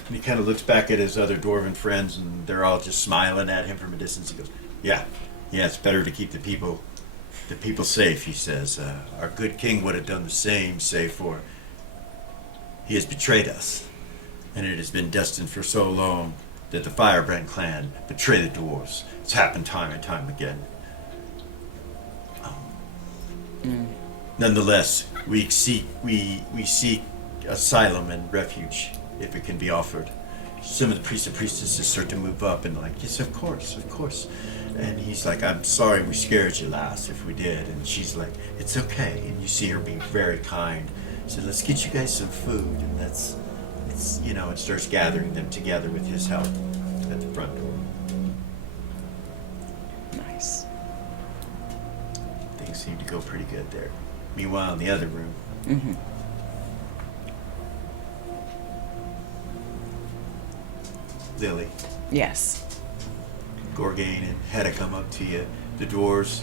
And he kind of looks back at his other dwarven friends, and they're all just smiling at him from a distance. He goes, "Yeah, it's better to keep the people safe." He says, "Our good king would have done the same, save for he has betrayed us, and it has been destined for so long that the Firebrand clan betray the dwarves. It's happened time and time again. Nonetheless, we seek asylum and refuge if it can be offered." Some of the priests and priestesses start to move up and like, "Yes, of course. And he's like, "I'm sorry we scared you last if we did." And she's like, "It's okay." And you see her being very kind. She said, "Let's get you guys some food." And it starts gathering them together with his help at the front door. Nice. Things seem to go pretty good there. Meanwhile, in the other room, Mm-hmm. Lily, Yes. Gorgain, and Hedda come up to you. The dwarves,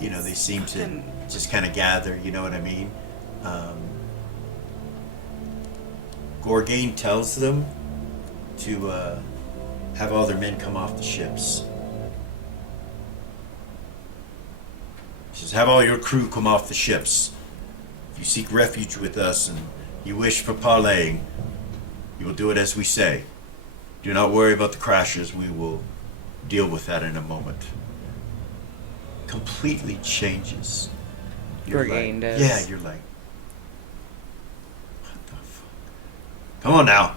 they seem to just kind of gather, you know what I mean? Gorgain tells them to have all their men come off the ships. He says, "Have all your crew come off the ships. If you seek refuge with us and you wish for parleying, you will do it as we say. Do not worry about the crashes. We will deal with that in a moment." Completely changes. Gorgain does. Yeah, you're like, what the fuck? Come on now.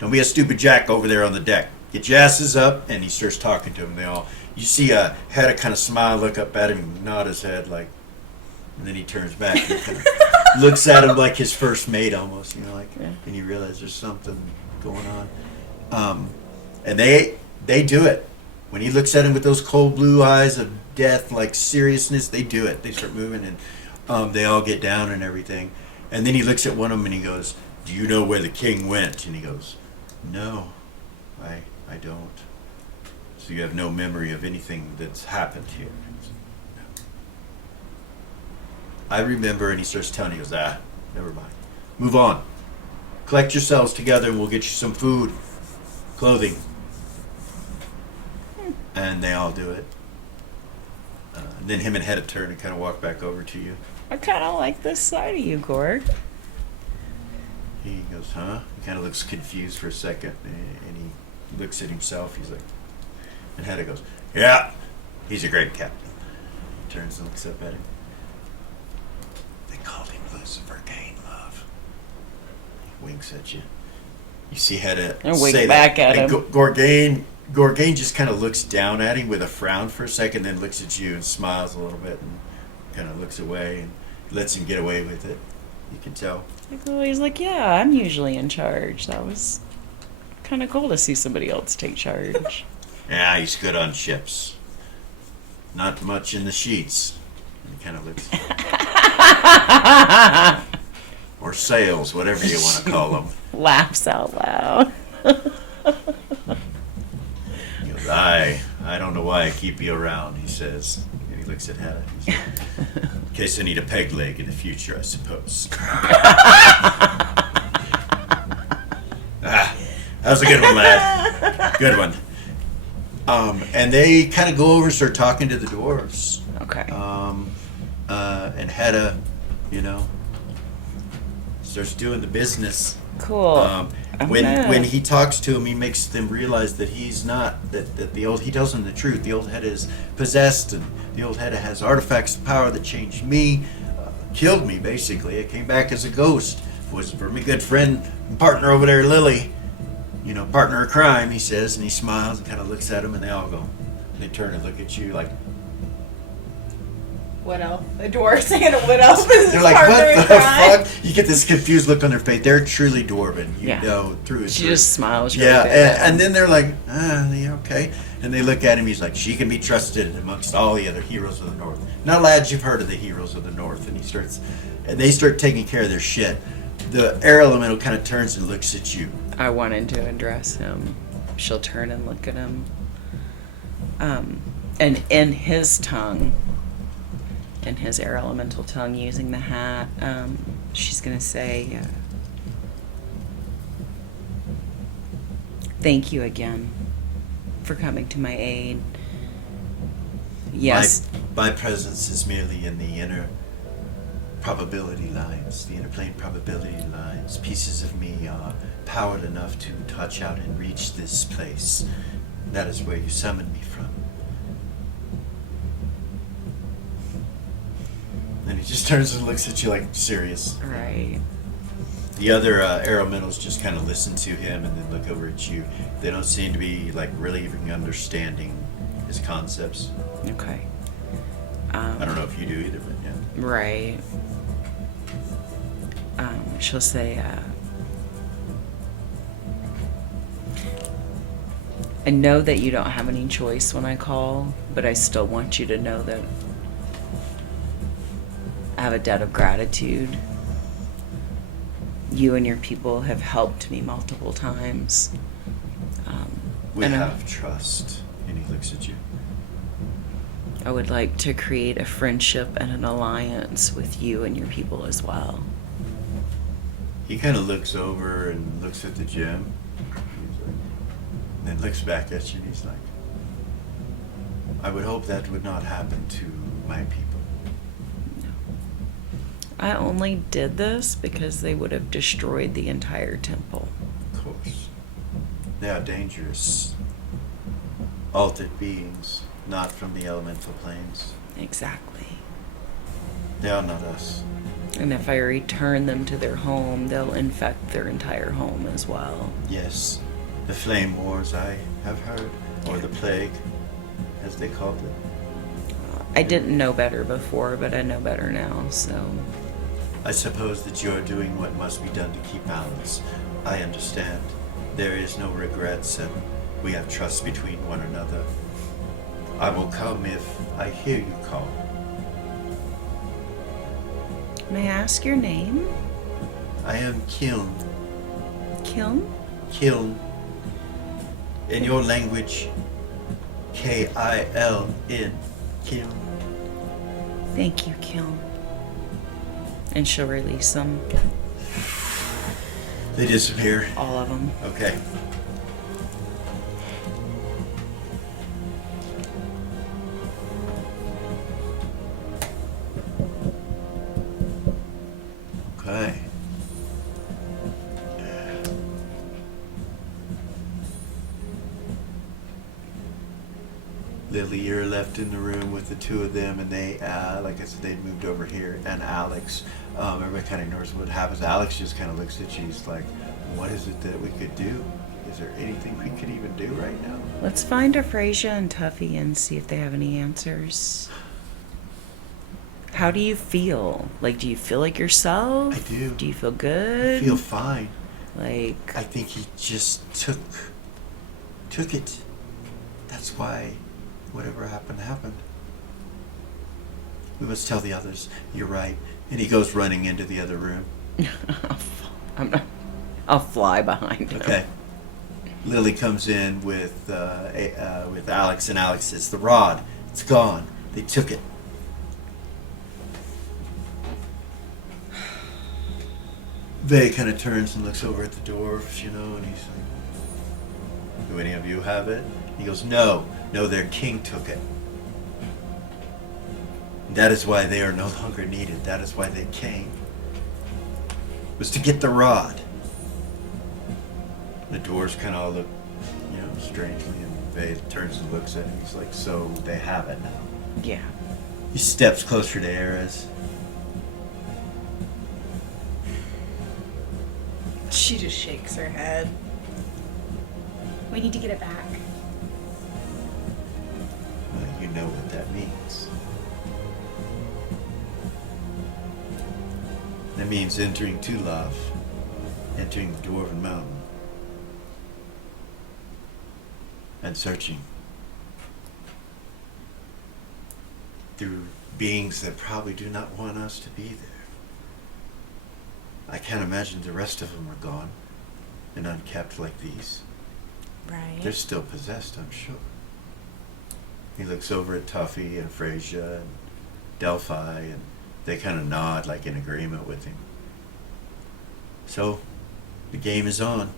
Don't be a stupid jack over there on the deck. Get your asses up. And he starts talking to them. You see Hedda kind of smile, look up at him, and nod his head like, and then he turns back and kind of looks at him like his first mate almost, Yeah. and you realize there's something going on. And they do it. When he looks at him with those cold blue eyes of death, like seriousness, they do it. They start moving and they all get down and everything. And then he looks at one of them and he goes, "Do you know where the king went?" And he goes, "No, I don't." "So you have no memory of anything that's happened here?" "I remember," and he starts telling, he goes, "Never mind. Move on." collect yourselves together and we'll get you some food, clothing. And they all do it. And then him and Hedda turn and kind of walk back over to you. I kind of like this side of you, Gorg. He goes, huh? He kind of looks confused for a second, and he looks at himself. He's like, and Hedda goes, yeah, he's a great captain. He turns and looks up at him. They called him Lucifer Gain Love. He winks at you. You see Hedda And wink say back that. at And him. Gorgain just kind of looks down at him with a frown for a second, then looks at you and smiles a little bit and kind of looks away and lets him get away with it. You can tell. He's like, yeah, I'm usually in charge. That was kind of cool to see somebody else take charge. Yeah, he's good on ships. Not much in the sheets. He kind of looks. Or sails, whatever you want to call them. Laughs out loud. He goes, I don't know why I keep you around, he says. And he looks at Hannah. He's like, in case I need a peg leg in the future, I suppose. That was a good one, lad. Good one. And they kind of go over and start talking to the dwarves. Okay. And Hedda, starts doing the business. Cool. When he talks to him, he makes them realize that he's not that he tells them the truth. The old Hedda is possessed, and the old Hedda has artifacts of power that changed me, killed me basically. I came back as a ghost. Was for my good friend and partner over there, Lily. Partner of crime, he says, and he smiles and kind of looks at him, and they all go. They turn and look at you like. What else? A dwarf saying what else is his They're like, partner in what the crime? fuck? You get this confused look on their face. They're truly dwarven. You Yeah. know, through his. She just smiles. Really Yeah, big. and then they're like, yeah, okay. And they look at him. He's like, she can be trusted amongst all the other heroes of the North. Now, lads, you've heard of the heroes of the North. And they start taking care of their shit. The air elemental kind of turns and looks at you. I wanted to address him. She'll turn and look at him. And in his tongue, in his air elemental tongue, using the hat, she's going to say, thank you again for coming to my aid. Yes. My presence is merely in the inner probability lines, the interplane probability lines. Pieces of me are powered enough to touch out and reach this place. That is where you summoned me from. And he just turns and looks at you like serious. Right. The other air elementals just kind of listen to him and then look over at you. They don't seem to be like really even understanding his concepts. Okay. I don't know if you do either, but yeah. Right. She'll say, I know that you don't have any choice when I call, but I still want you to know that I have a debt of gratitude. You and your people have helped me multiple times. We and have trust. And he looks at you. I would like to create a friendship and an alliance with you and your people as well. He kind of looks over and looks at the gem. And then looks back at you and he's like, I would hope that would not happen to my people. I only did this because they would have destroyed the entire temple. Of course. They are dangerous, altered beings, not from the elemental planes. Exactly. They are not us. And if I return them to their home, they'll infect their entire home as well. Yes, the flame wars, I have heard, or the plague, as they called it. I didn't know better before, but I know better now, so... I suppose that you are doing what must be done to keep balance. I understand. There is no regrets, and we have trust between one another. I will come if I hear you call. May I ask your name? I am Kiln. Kiln? Kiln. In your language, K-I-L-N. Kiln. Thank you, Kiln. And she'll release them. They disappear. All of them. Okay. Okay. Lily, you're left in the room with the two of them, and they, like I said, they moved over here. And Alex, everybody kind of ignores what happens. Alex just kind of looks at you. He's like, "What is it that we could do? Is there anything we could even do right now?" Let's find Afrasia and Tuffy and see if they have any answers. How do you feel? Like, do you feel like yourself? I do. Do you feel I good? feel fine. Like, I think he just took it. That's why whatever happened happened. We must tell the others. You're right. And he goes running into the other room. I'll fly behind him. Okay. Lily comes in with Alex, and Alex says, "The rod, it's gone. They took it." Vay kind of turns and looks over at the dwarves, you know, and he's like, "Do any of you have it?" He goes, No, their king took it. That is why they are no longer needed. That is why they came. It was to get the rod. The dwarves kind of all look, you know, strangely, and Vay turns and looks at him. He's like, "So they have it now." Yeah. He steps closer to Ares. She just shakes her head. We need to get it back. Well, you know what that means. That means entering Tulav, entering the Dwarven Mountain, and searching through beings that probably do not want us to be there. I can't imagine the rest of them are gone and unkept like these. Right. They're still possessed, I'm sure. He looks over at Tuffy and Freyja and Delphi, and they kind of nod like in agreement with him. So, the game is on.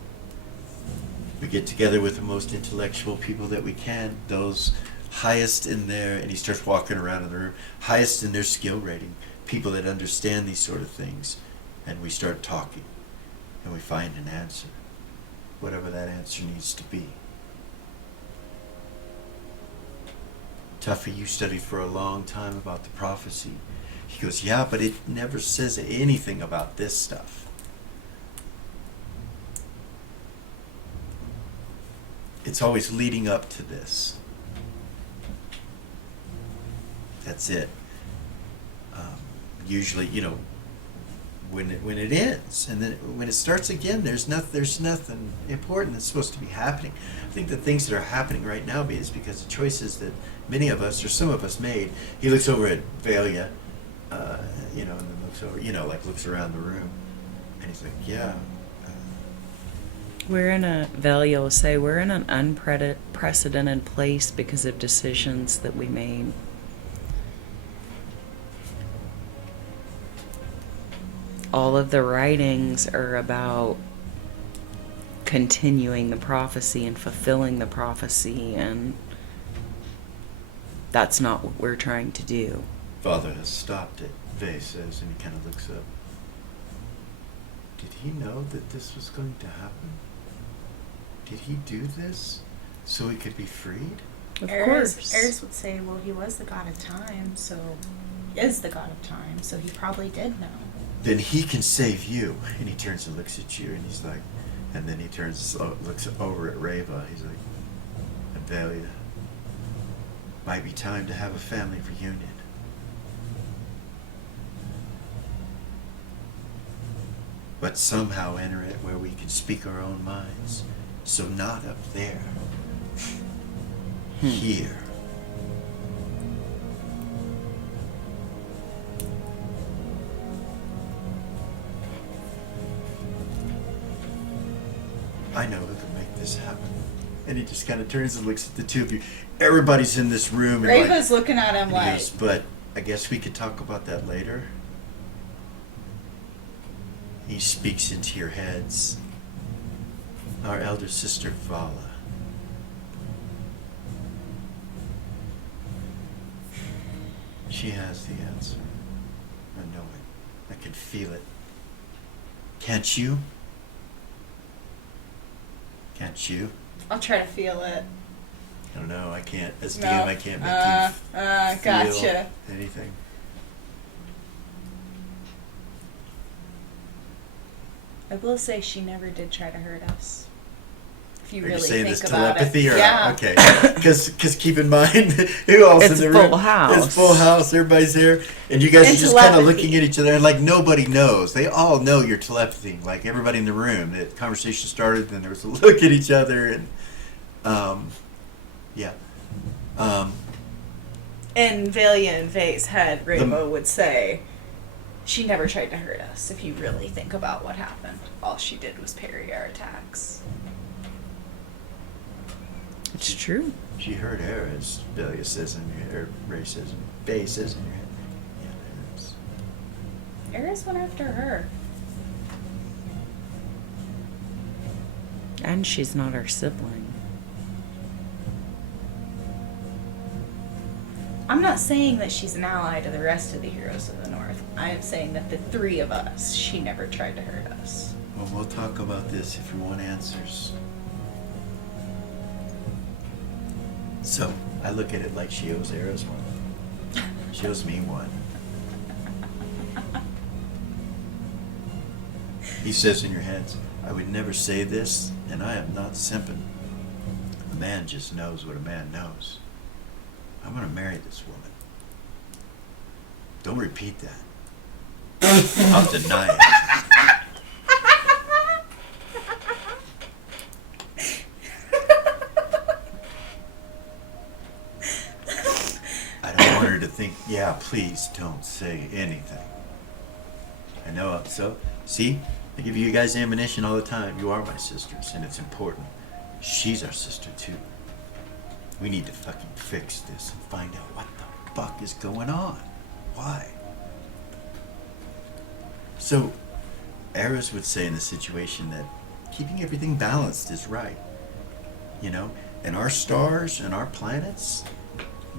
We get together with the most intellectual people that we can, those highest in their, and he starts walking around in the room, highest in their skill rating, people that understand these sort of things, and we start talking, and we find an answer, whatever that answer needs to be. Tuffy, you studied for a long time about the prophecy. He goes, "Yeah, but it never says anything about this stuff. It's always leading up to this. That's it. Usually, you know, when it ends, and then when it starts again, there's nothing important that's supposed to be happening. I think the things that are happening right now is because the choices that many of us or some of us made." He looks over at Valia, you know, and then looks over, you know, like looks around the room, and he's like, "Yeah." Valia will say, we're in an unprecedented place because of decisions that we made. All of the writings are about continuing the prophecy and fulfilling the prophecy, and that's not what we're trying to do. Father has stopped it, Vay says, and he kind of looks up. Did he know that this was going to happen? Did he do this so he could be freed? Of Eris course. would say, well, he was the god of time, so he is the god of time, so he probably did know. Then he can save you. And he turns and looks at you, and he's like, and then he turns, looks over at Reva. He's like, "Valia, might be time to have a family reunion." But somehow enter it where we can speak our own minds. So not up there. Here. I know who can make this happen. And he just kind of turns and looks at the two of you. Everybody's in this room. And Reva's looking at him and he like, goes, "But I guess we could talk about that later." He speaks into your heads. our elder sister Vala. She has the answer. I know it. I can feel it. Can't you? Can't you? I'll try to feel it. I don't know. I can't. As No. DM, I can't make you Gotcha. feel anything. I will say she never did try to hurt us. If you Are really you saying think this about telepathy it. or Yeah. okay? Because keep in mind who else It's in the room? full house. It's full house. Everybody's there, and you guys And are just kind of telepathy. looking at each other, and like nobody knows. They all know you're telepathy. Like everybody in the room. The conversation started, and there was a look at each other, and yeah. In Valia and Vay's head, Rainbow would say, She never tried to hurt us, if you really think about what happened. All she did was parry our attacks. It's true. She heard Ares. Belia says in your head, or Ray says, Bay says in your head. Yeah, Ares. Eris went after her. And she's not our sibling. I'm not saying that she's an ally to the rest of the heroes of the North. I am saying that the three of us, she never tried to hurt us. Well, we'll talk about this if you want answers. So, I look at it like she owes Ares one. She owes me one. He says in your heads, I would never say this, and I am not simping. A man just knows what a man knows. I'm gonna marry this woman. Don't repeat that. I'll deny it. I don't want her to think, yeah, please don't say anything. I know, so, see, I give you guys ammunition all the time. You are my sisters, and it's important. She's our sister, too. We need to fucking fix this and find out what the fuck is going on. Why? So, Ares would say in the situation that keeping everything balanced is right. You know? And our stars and our planets,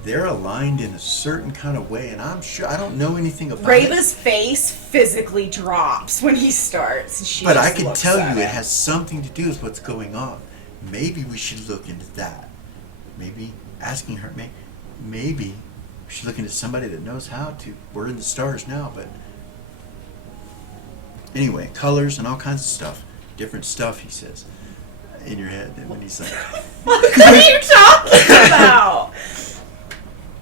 they're aligned in a certain kind of way, and I'm sure, I don't know anything about it. Rava's face physically drops when he starts. And she But just I can looks tell at you it has something to do with what's going on. Maybe we should look into that. Maybe asking her, maybe we should look into somebody that knows how to. We're in the stars now, but anyway, colors and all kinds of stuff. Different stuff, he says, in your head. And when he's like, What are you talking about?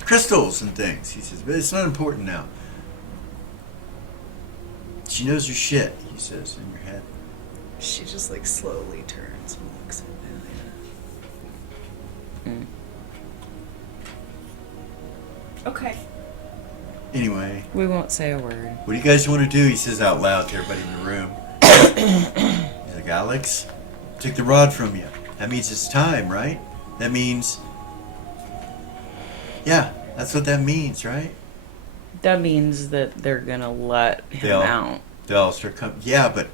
crystals and things, he says, but it's not important now. She knows your shit, he says, in your head. She just like slowly turns and looks at Valia. Okay. Anyway, We won't say a word. what do you guys want to do? He says out loud to everybody in the room. He's like, Alex, took the rod from you. That means it's time, right? That means, yeah, that's what that means, right? That means that they're gonna let him They'll- out. They'll start coming. Yeah, but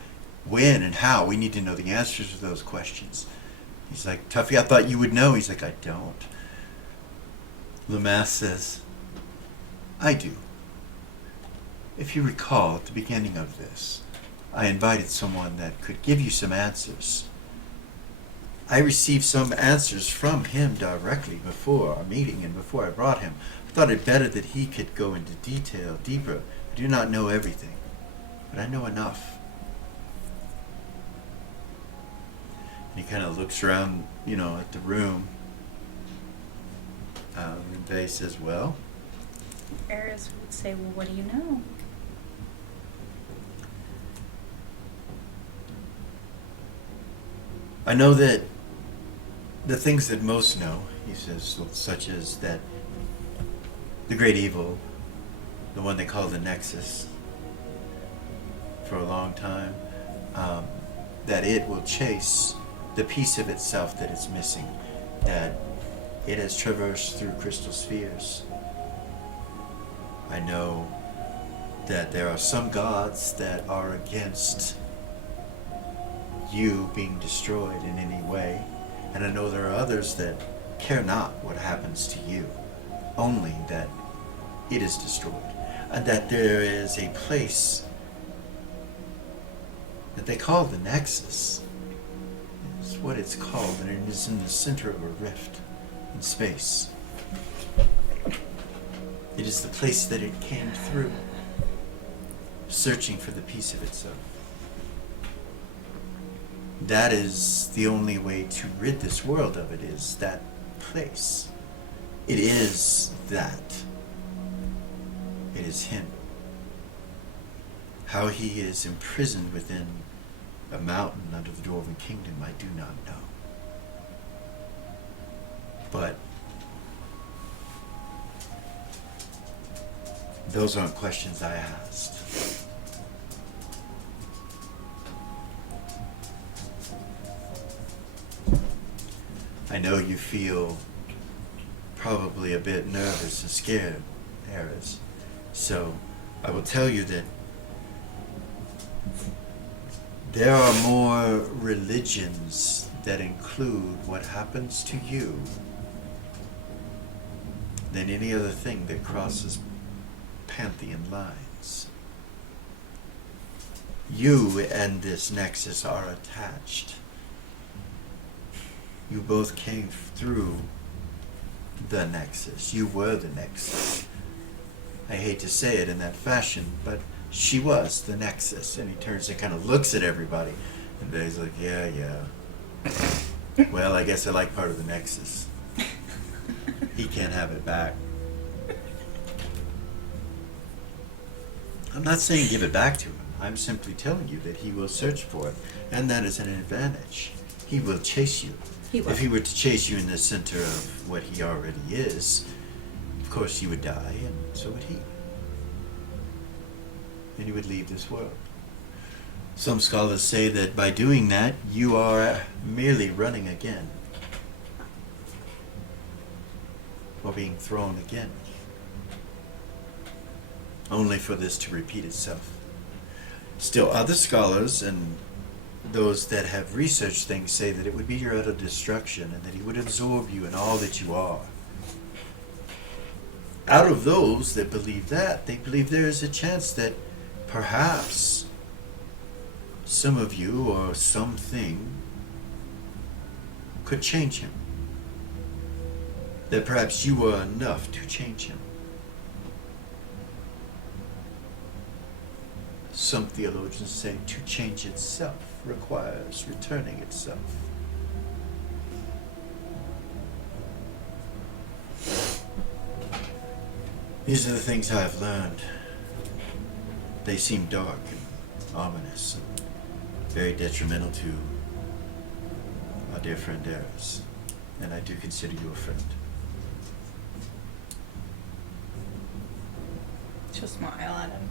when and how? We need to know the answers to those questions. He's like, Tuffy, I thought you would know. He's like, I don't. Lamass says, I do. If you recall, at the beginning of this, I invited someone that could give you some answers. I received some answers from him directly before our meeting and before I brought him. I thought it better that he could go into detail deeper. I do not know everything, but I know enough. And he kind of looks around, at the room. And Vay says, well, Eris would say, well, what do you know? I know that the things that most know, he says, such as that the great evil, the one they call the Nexxus, for a long time, that it will chase the piece of itself that it's missing, that it has traversed through crystal spheres. I know that there are some gods that are against you being destroyed in any way, and I know there are others that care not what happens to you, only that it is destroyed, and that there is a place that they call the Nexxus. It's what it's called, and it is in the center of a rift in space. It is the place that it came through, searching for the piece of itself. That is the only way to rid this world of it, is that place. It is that. It is him. How he is imprisoned within a mountain under the Dwarven Kingdom, I do not know. But those aren't questions I asked. I know you feel probably a bit nervous and scared, Eris. So I will tell you that there are more religions that include what happens to you than any other thing that crosses pantheon lines. You and this Nexxus are attached. You both came through the Nexxus. You were the Nexxus. I hate to say it in that fashion, but she was the Nexxus. And he turns and kind of looks at everybody. And Dave's like, yeah. Well, I guess I like part of the Nexxus. He can't have it back. I'm not saying give it back to him. I'm simply telling you that he will search for it. And that is an advantage. He will chase you. If he were to chase you in the center of what he already is, of course you would die, and so would he. And you would leave this world. Some scholars say that by doing that, you are merely running again. Or being thrown again. Only for this to repeat itself. Still, other scholars and those that have researched things say that it would be your utter destruction and that he would absorb you in all that you are. Out of those that believe that, they believe there is a chance that perhaps some of you or something could change him. That perhaps you were enough to change him. Some theologians say to change itself requires returning itself. These are the things I have learned. They seem dark and ominous and very detrimental to our dear friend Eris. And I do consider you a friend. She'll smile at him.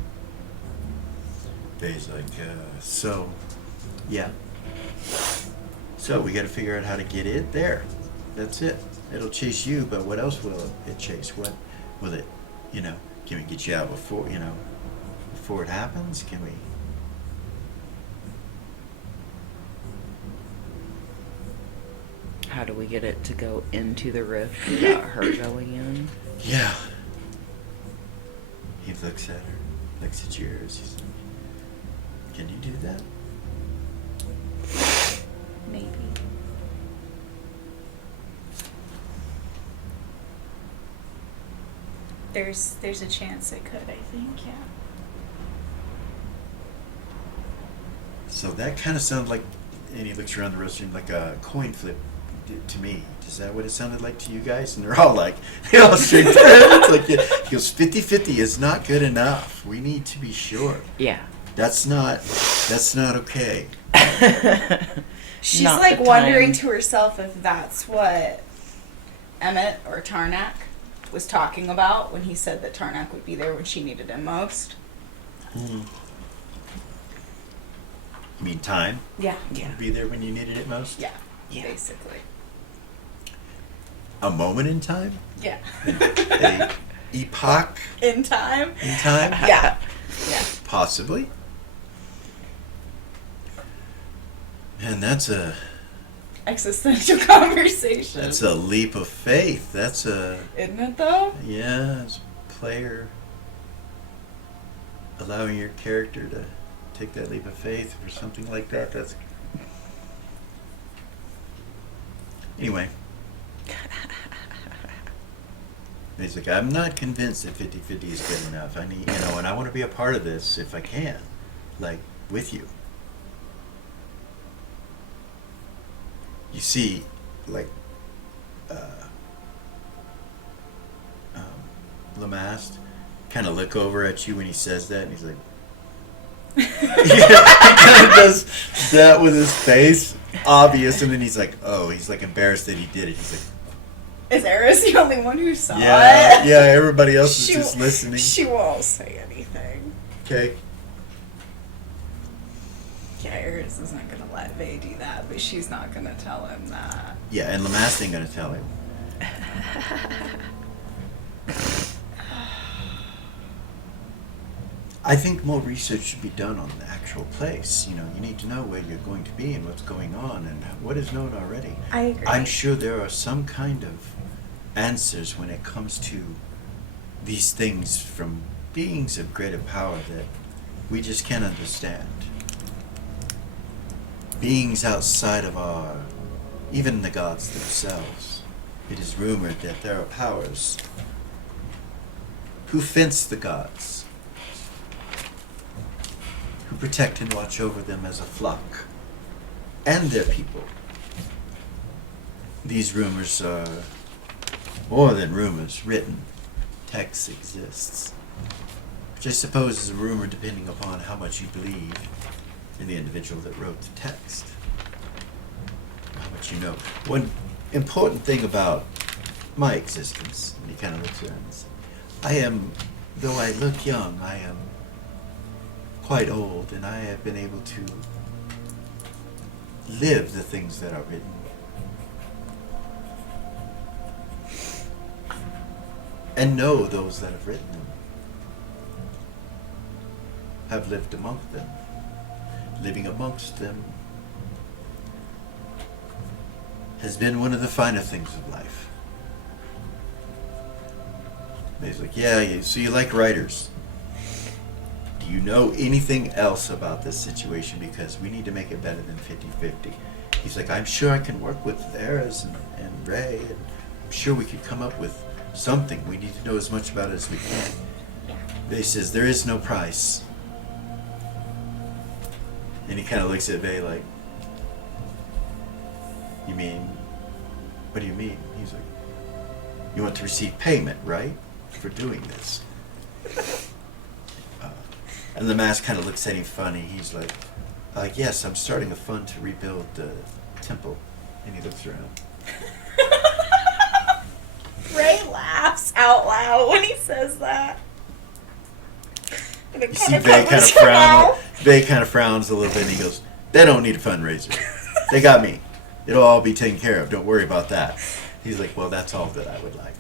Dave's like, yeah. So we got to figure out how to get it there. That's it. It'll chase you, but what else will it chase? What will it, can we get you out before it happens? Can we? How do we get it to go into the rift without her going in? Yeah. He looks at her, looks at yours. He's like, can you do that? Maybe. There's a chance it could, I think, yeah. So that kind of sounded like, and he looks around the restroom like a coin flip to me. Is that what it sounded like to you guys? And they're all straight to it. It's like, he goes, 50-50 is not good enough. We need to be sure. Yeah. That's not okay. She's Not like the wondering time. to herself if that's what Emmett or Tarnak was talking about when he said that Tarnak would be there when she needed him most. You mean time? Yeah. Would be there when you needed it most? Yeah. Yeah. Basically. A moment in time? Yeah. A epoch In time? in time? Yeah. Yeah. Possibly. Man, that's a Existential conversation. That's a leap of faith. That's a Isn't it though? yeah, as a player, allowing your character to take that leap of faith for something like that. That's anyway. He's like, I'm not convinced that 50-50 is good enough. I need, and I want to be a part of this if I can, like with you. You see, like, Lamaste kind of look over at you when he says that, and he's like, he kind of does that with his face, obvious, and then he's like, oh, he's like embarrassed that he did it. He's like, Is Eris the only one who saw yeah, it? yeah, everybody else is She just listening. She won't say anything. Okay. Yeah, Eris is not gonna let Vay do that, but she's not gonna tell him that. Yeah, and Lamaste ain't gonna tell him. I think more research should be done on the actual place. You need to know where you're going to be and what's going on and what is known already. I agree. I'm sure there are some kind of answers when it comes to these things from beings of greater power that we just can't understand. Beings outside of even the gods themselves. It is rumored that there are powers who fence the gods, who protect and watch over them as a flock, and their people. These rumors are more than rumors, written. Text exists, which I suppose is a rumor depending upon how much you believe in the individual that wrote the text, how much you know. One important thing about my existence, and he kind of looks around and says, though I look young, I am quite old, and I have been able to live the things that are written. And know those that have written them, have lived among them. Living amongst them has been one of the finer things of life. And he's like, yeah, so you like writers. Do you know anything else about this situation? Because we need to make it better than 50-50. He's like, I'm sure I can work with Eris and Ray, and I'm sure we could come up with something. We need to know as much about it as we can. Vay says, there is no price. And he kind of looks at Vay like, you mean, what do you mean? He's like, you want to receive payment, right? For doing this. And the mask kind of looks at him funny. He's like, yes, I'm starting a fund to rebuild the temple. And he looks around. Ray laughs out loud when he says that. And it You see kinda Vay kind of covers her frown. mouth. Vay kind of frowns a little bit and he goes, they don't need a fundraiser. They got me. It'll all be taken care of. Don't worry about that. He's like, well, that's all that I would like.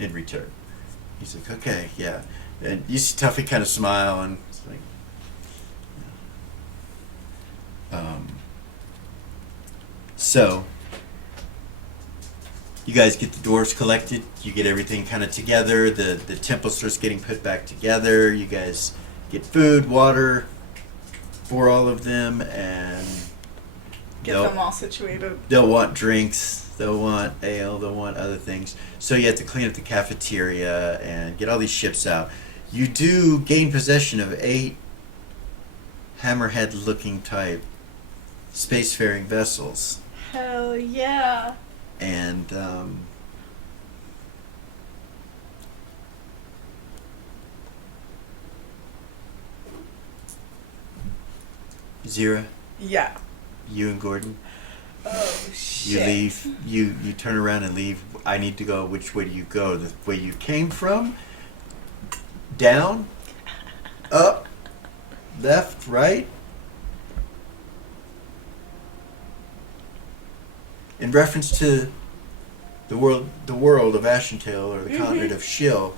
In return. He's like, okay, yeah. And you see Tuffy kind of smile and it's like, so you guys get the dwarves collected, you get everything kind of together, the temple starts getting put back together, you guys get food, water for all of them, and Get them all situated. they'll want drinks, they'll want ale, they'll want other things. So you have to clean up the cafeteria and get all these ships out. You do gain possession of 8 hammerhead-looking type spacefaring vessels. Hell yeah. And Zira, Yeah. you and Gordon, Oh shit. you leave. You turn around and leave. I need to go. Which way do you go? The way you came from? Down? Up? Left? Right? In reference to the world of Ashentail or the continent of Shill,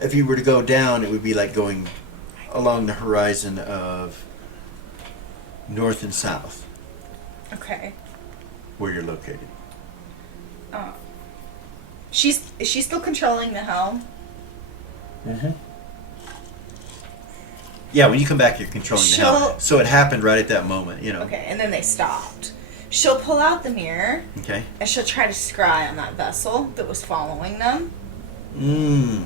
if you were to go down, it would be like going along the horizon of north and south, Okay. where you're located. Is she still controlling the helm? Mm-hmm. Yeah, when you come back, you're controlling the helm. She'll- So it happened right at that moment, you know. Okay, and then they stopped. She'll pull out the mirror Okay. and she'll try to scry on that vessel that was following them. Mmm.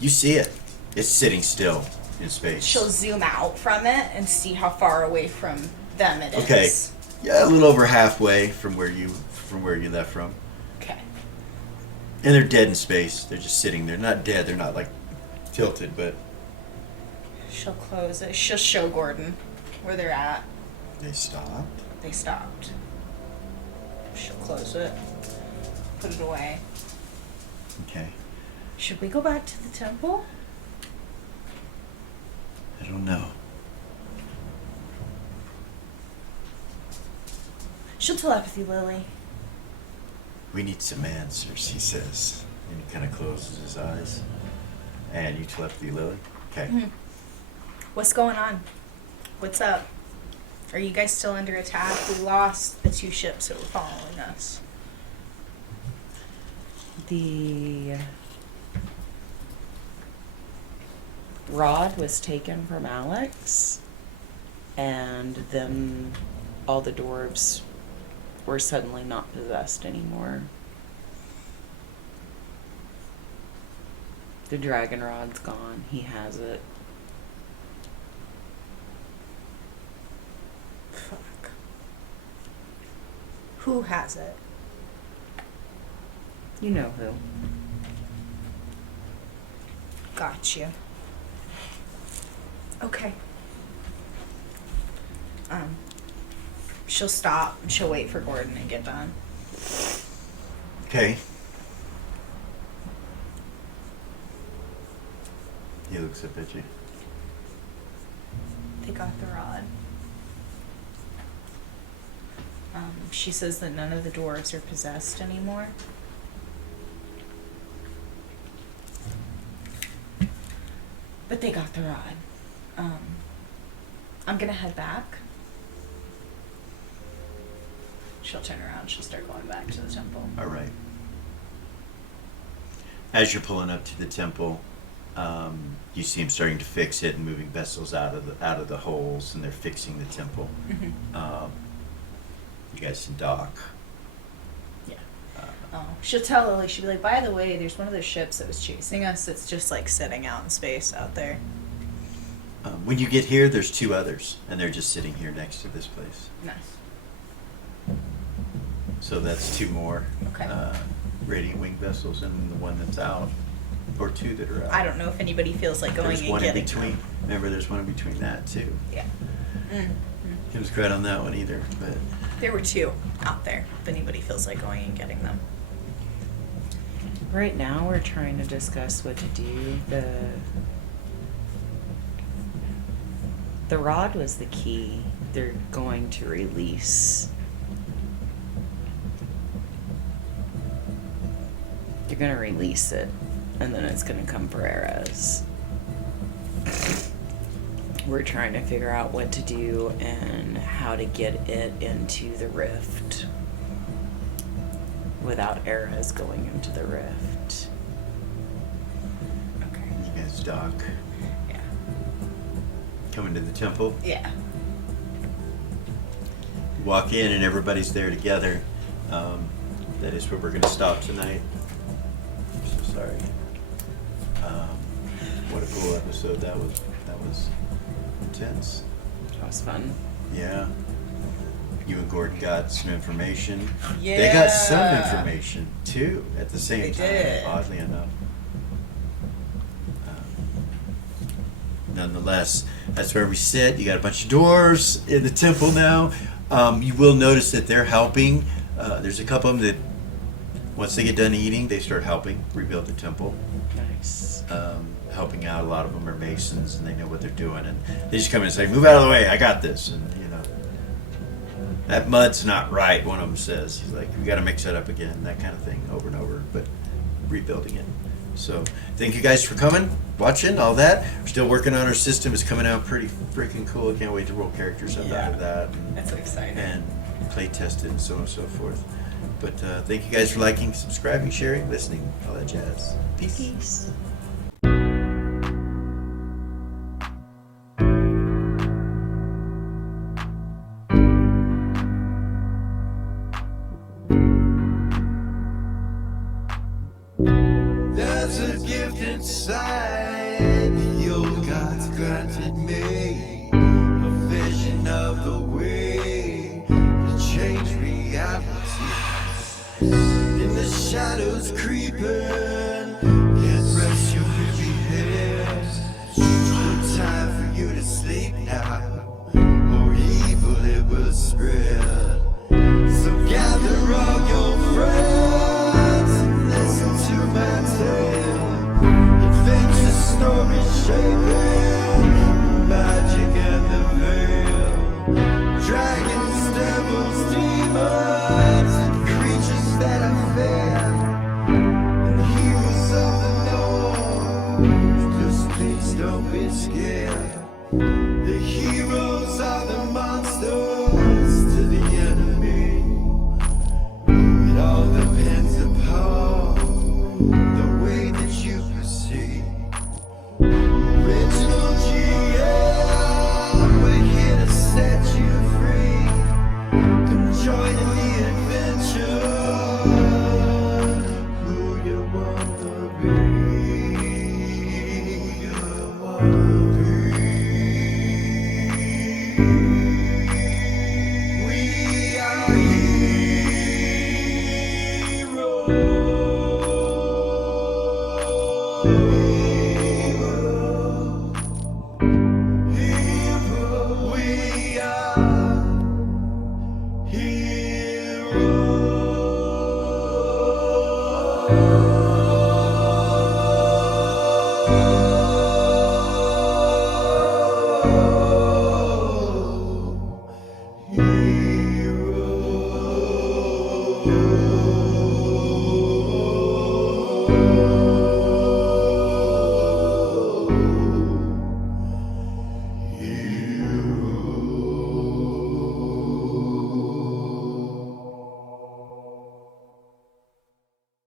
You see it. It's sitting still in space. She'll zoom out from it and see how far away from them it is. Okay. Yeah, a little over halfway from where you left from. Okay. And they're dead in space. They're just sitting there. Not dead. They're not like tilted, but She'll close it. She'll show Gordon where they're at. they stopped. They stopped. She'll close it. Put it away. Okay. Should we go back to the temple? I don't know. She'll telepathy Lily. We need some answers, he says. And he kind of closes his eyes. And you telepathy, Lily? Okay. Mhm. What's going on? What's up? Are you guys still under attack? We lost the 2 ships that were following us. The rod was taken from Alex, and then all the dwarves were suddenly not possessed anymore. The dragon rod's gone. He has it. Fuck. Who has it? You know who. Got you. Okay. She'll stop and she'll wait for Gordon to get done. Okay. He looks up at you. They got the rod. She says that none of the dwarves are possessed anymore. But they got the rod. I'm gonna head back. She'll turn around. She'll start going back to the temple. All right. As you're pulling up to the temple, you see him starting to fix it and moving vessels out of the holes, and they're fixing the temple. You guys can dock. Yeah. She'll tell Lily. She'll be like, "By the way, there's one of those ships that was chasing us. It's just like sitting out in space out there." When you get here, there's 2 others, and they're just sitting here next to this place. Nice. So that's 2 more Okay. radiant wing vessels, and the one that's out, or 2 that are out. I don't know if anybody feels like going There's and one in getting between. them. Remember, there's one in between that too. Yeah. He was great on that one either, but There were 2 out there. If anybody feels like going and getting them. Right now, we're trying to discuss what to do. The rod was the key. They're going to release. They're gonna release it, and then it's gonna come for Erez. We're trying to figure out what to do and how to get it into the rift without Erez going into the rift. Okay. you guys dock. Yeah. Coming to the temple. Yeah. You walk in and everybody's there together. That is where we're going to stop tonight. I'm so sorry. What a cool episode that was. That was intense. That was fun. Yeah. You and Gordon got some information. Yeah. They got some information too at the same They time, did. oddly enough. Nonetheless, that's where we sit. You got a bunch of dwarves in the temple now. You will notice that they're helping. There's a couple of them that, once they get done eating, they start helping rebuild the temple. Nice. Helping out. A lot of them are masons and they know what they're doing, and they just come in and say, "Move out of the way, I got this," and that mud's not right, one of them says. He's like, we got to mix it up again, that kind of thing, over and over, but rebuilding it. So thank you guys for coming, watching, all that. We're still working on our system. It's coming out pretty freaking cool. I can't wait to roll characters up out of that That's exciting. and play test it and so on and so forth. But thank you guys for liking, subscribing, sharing, listening, all that jazz. Peace. Peace. There's a gift inside the old gods granted me, a vision of the way to change reality. In the shadows creeping, can't rest your weary head. No time for you to sleep now, or evil it will spread.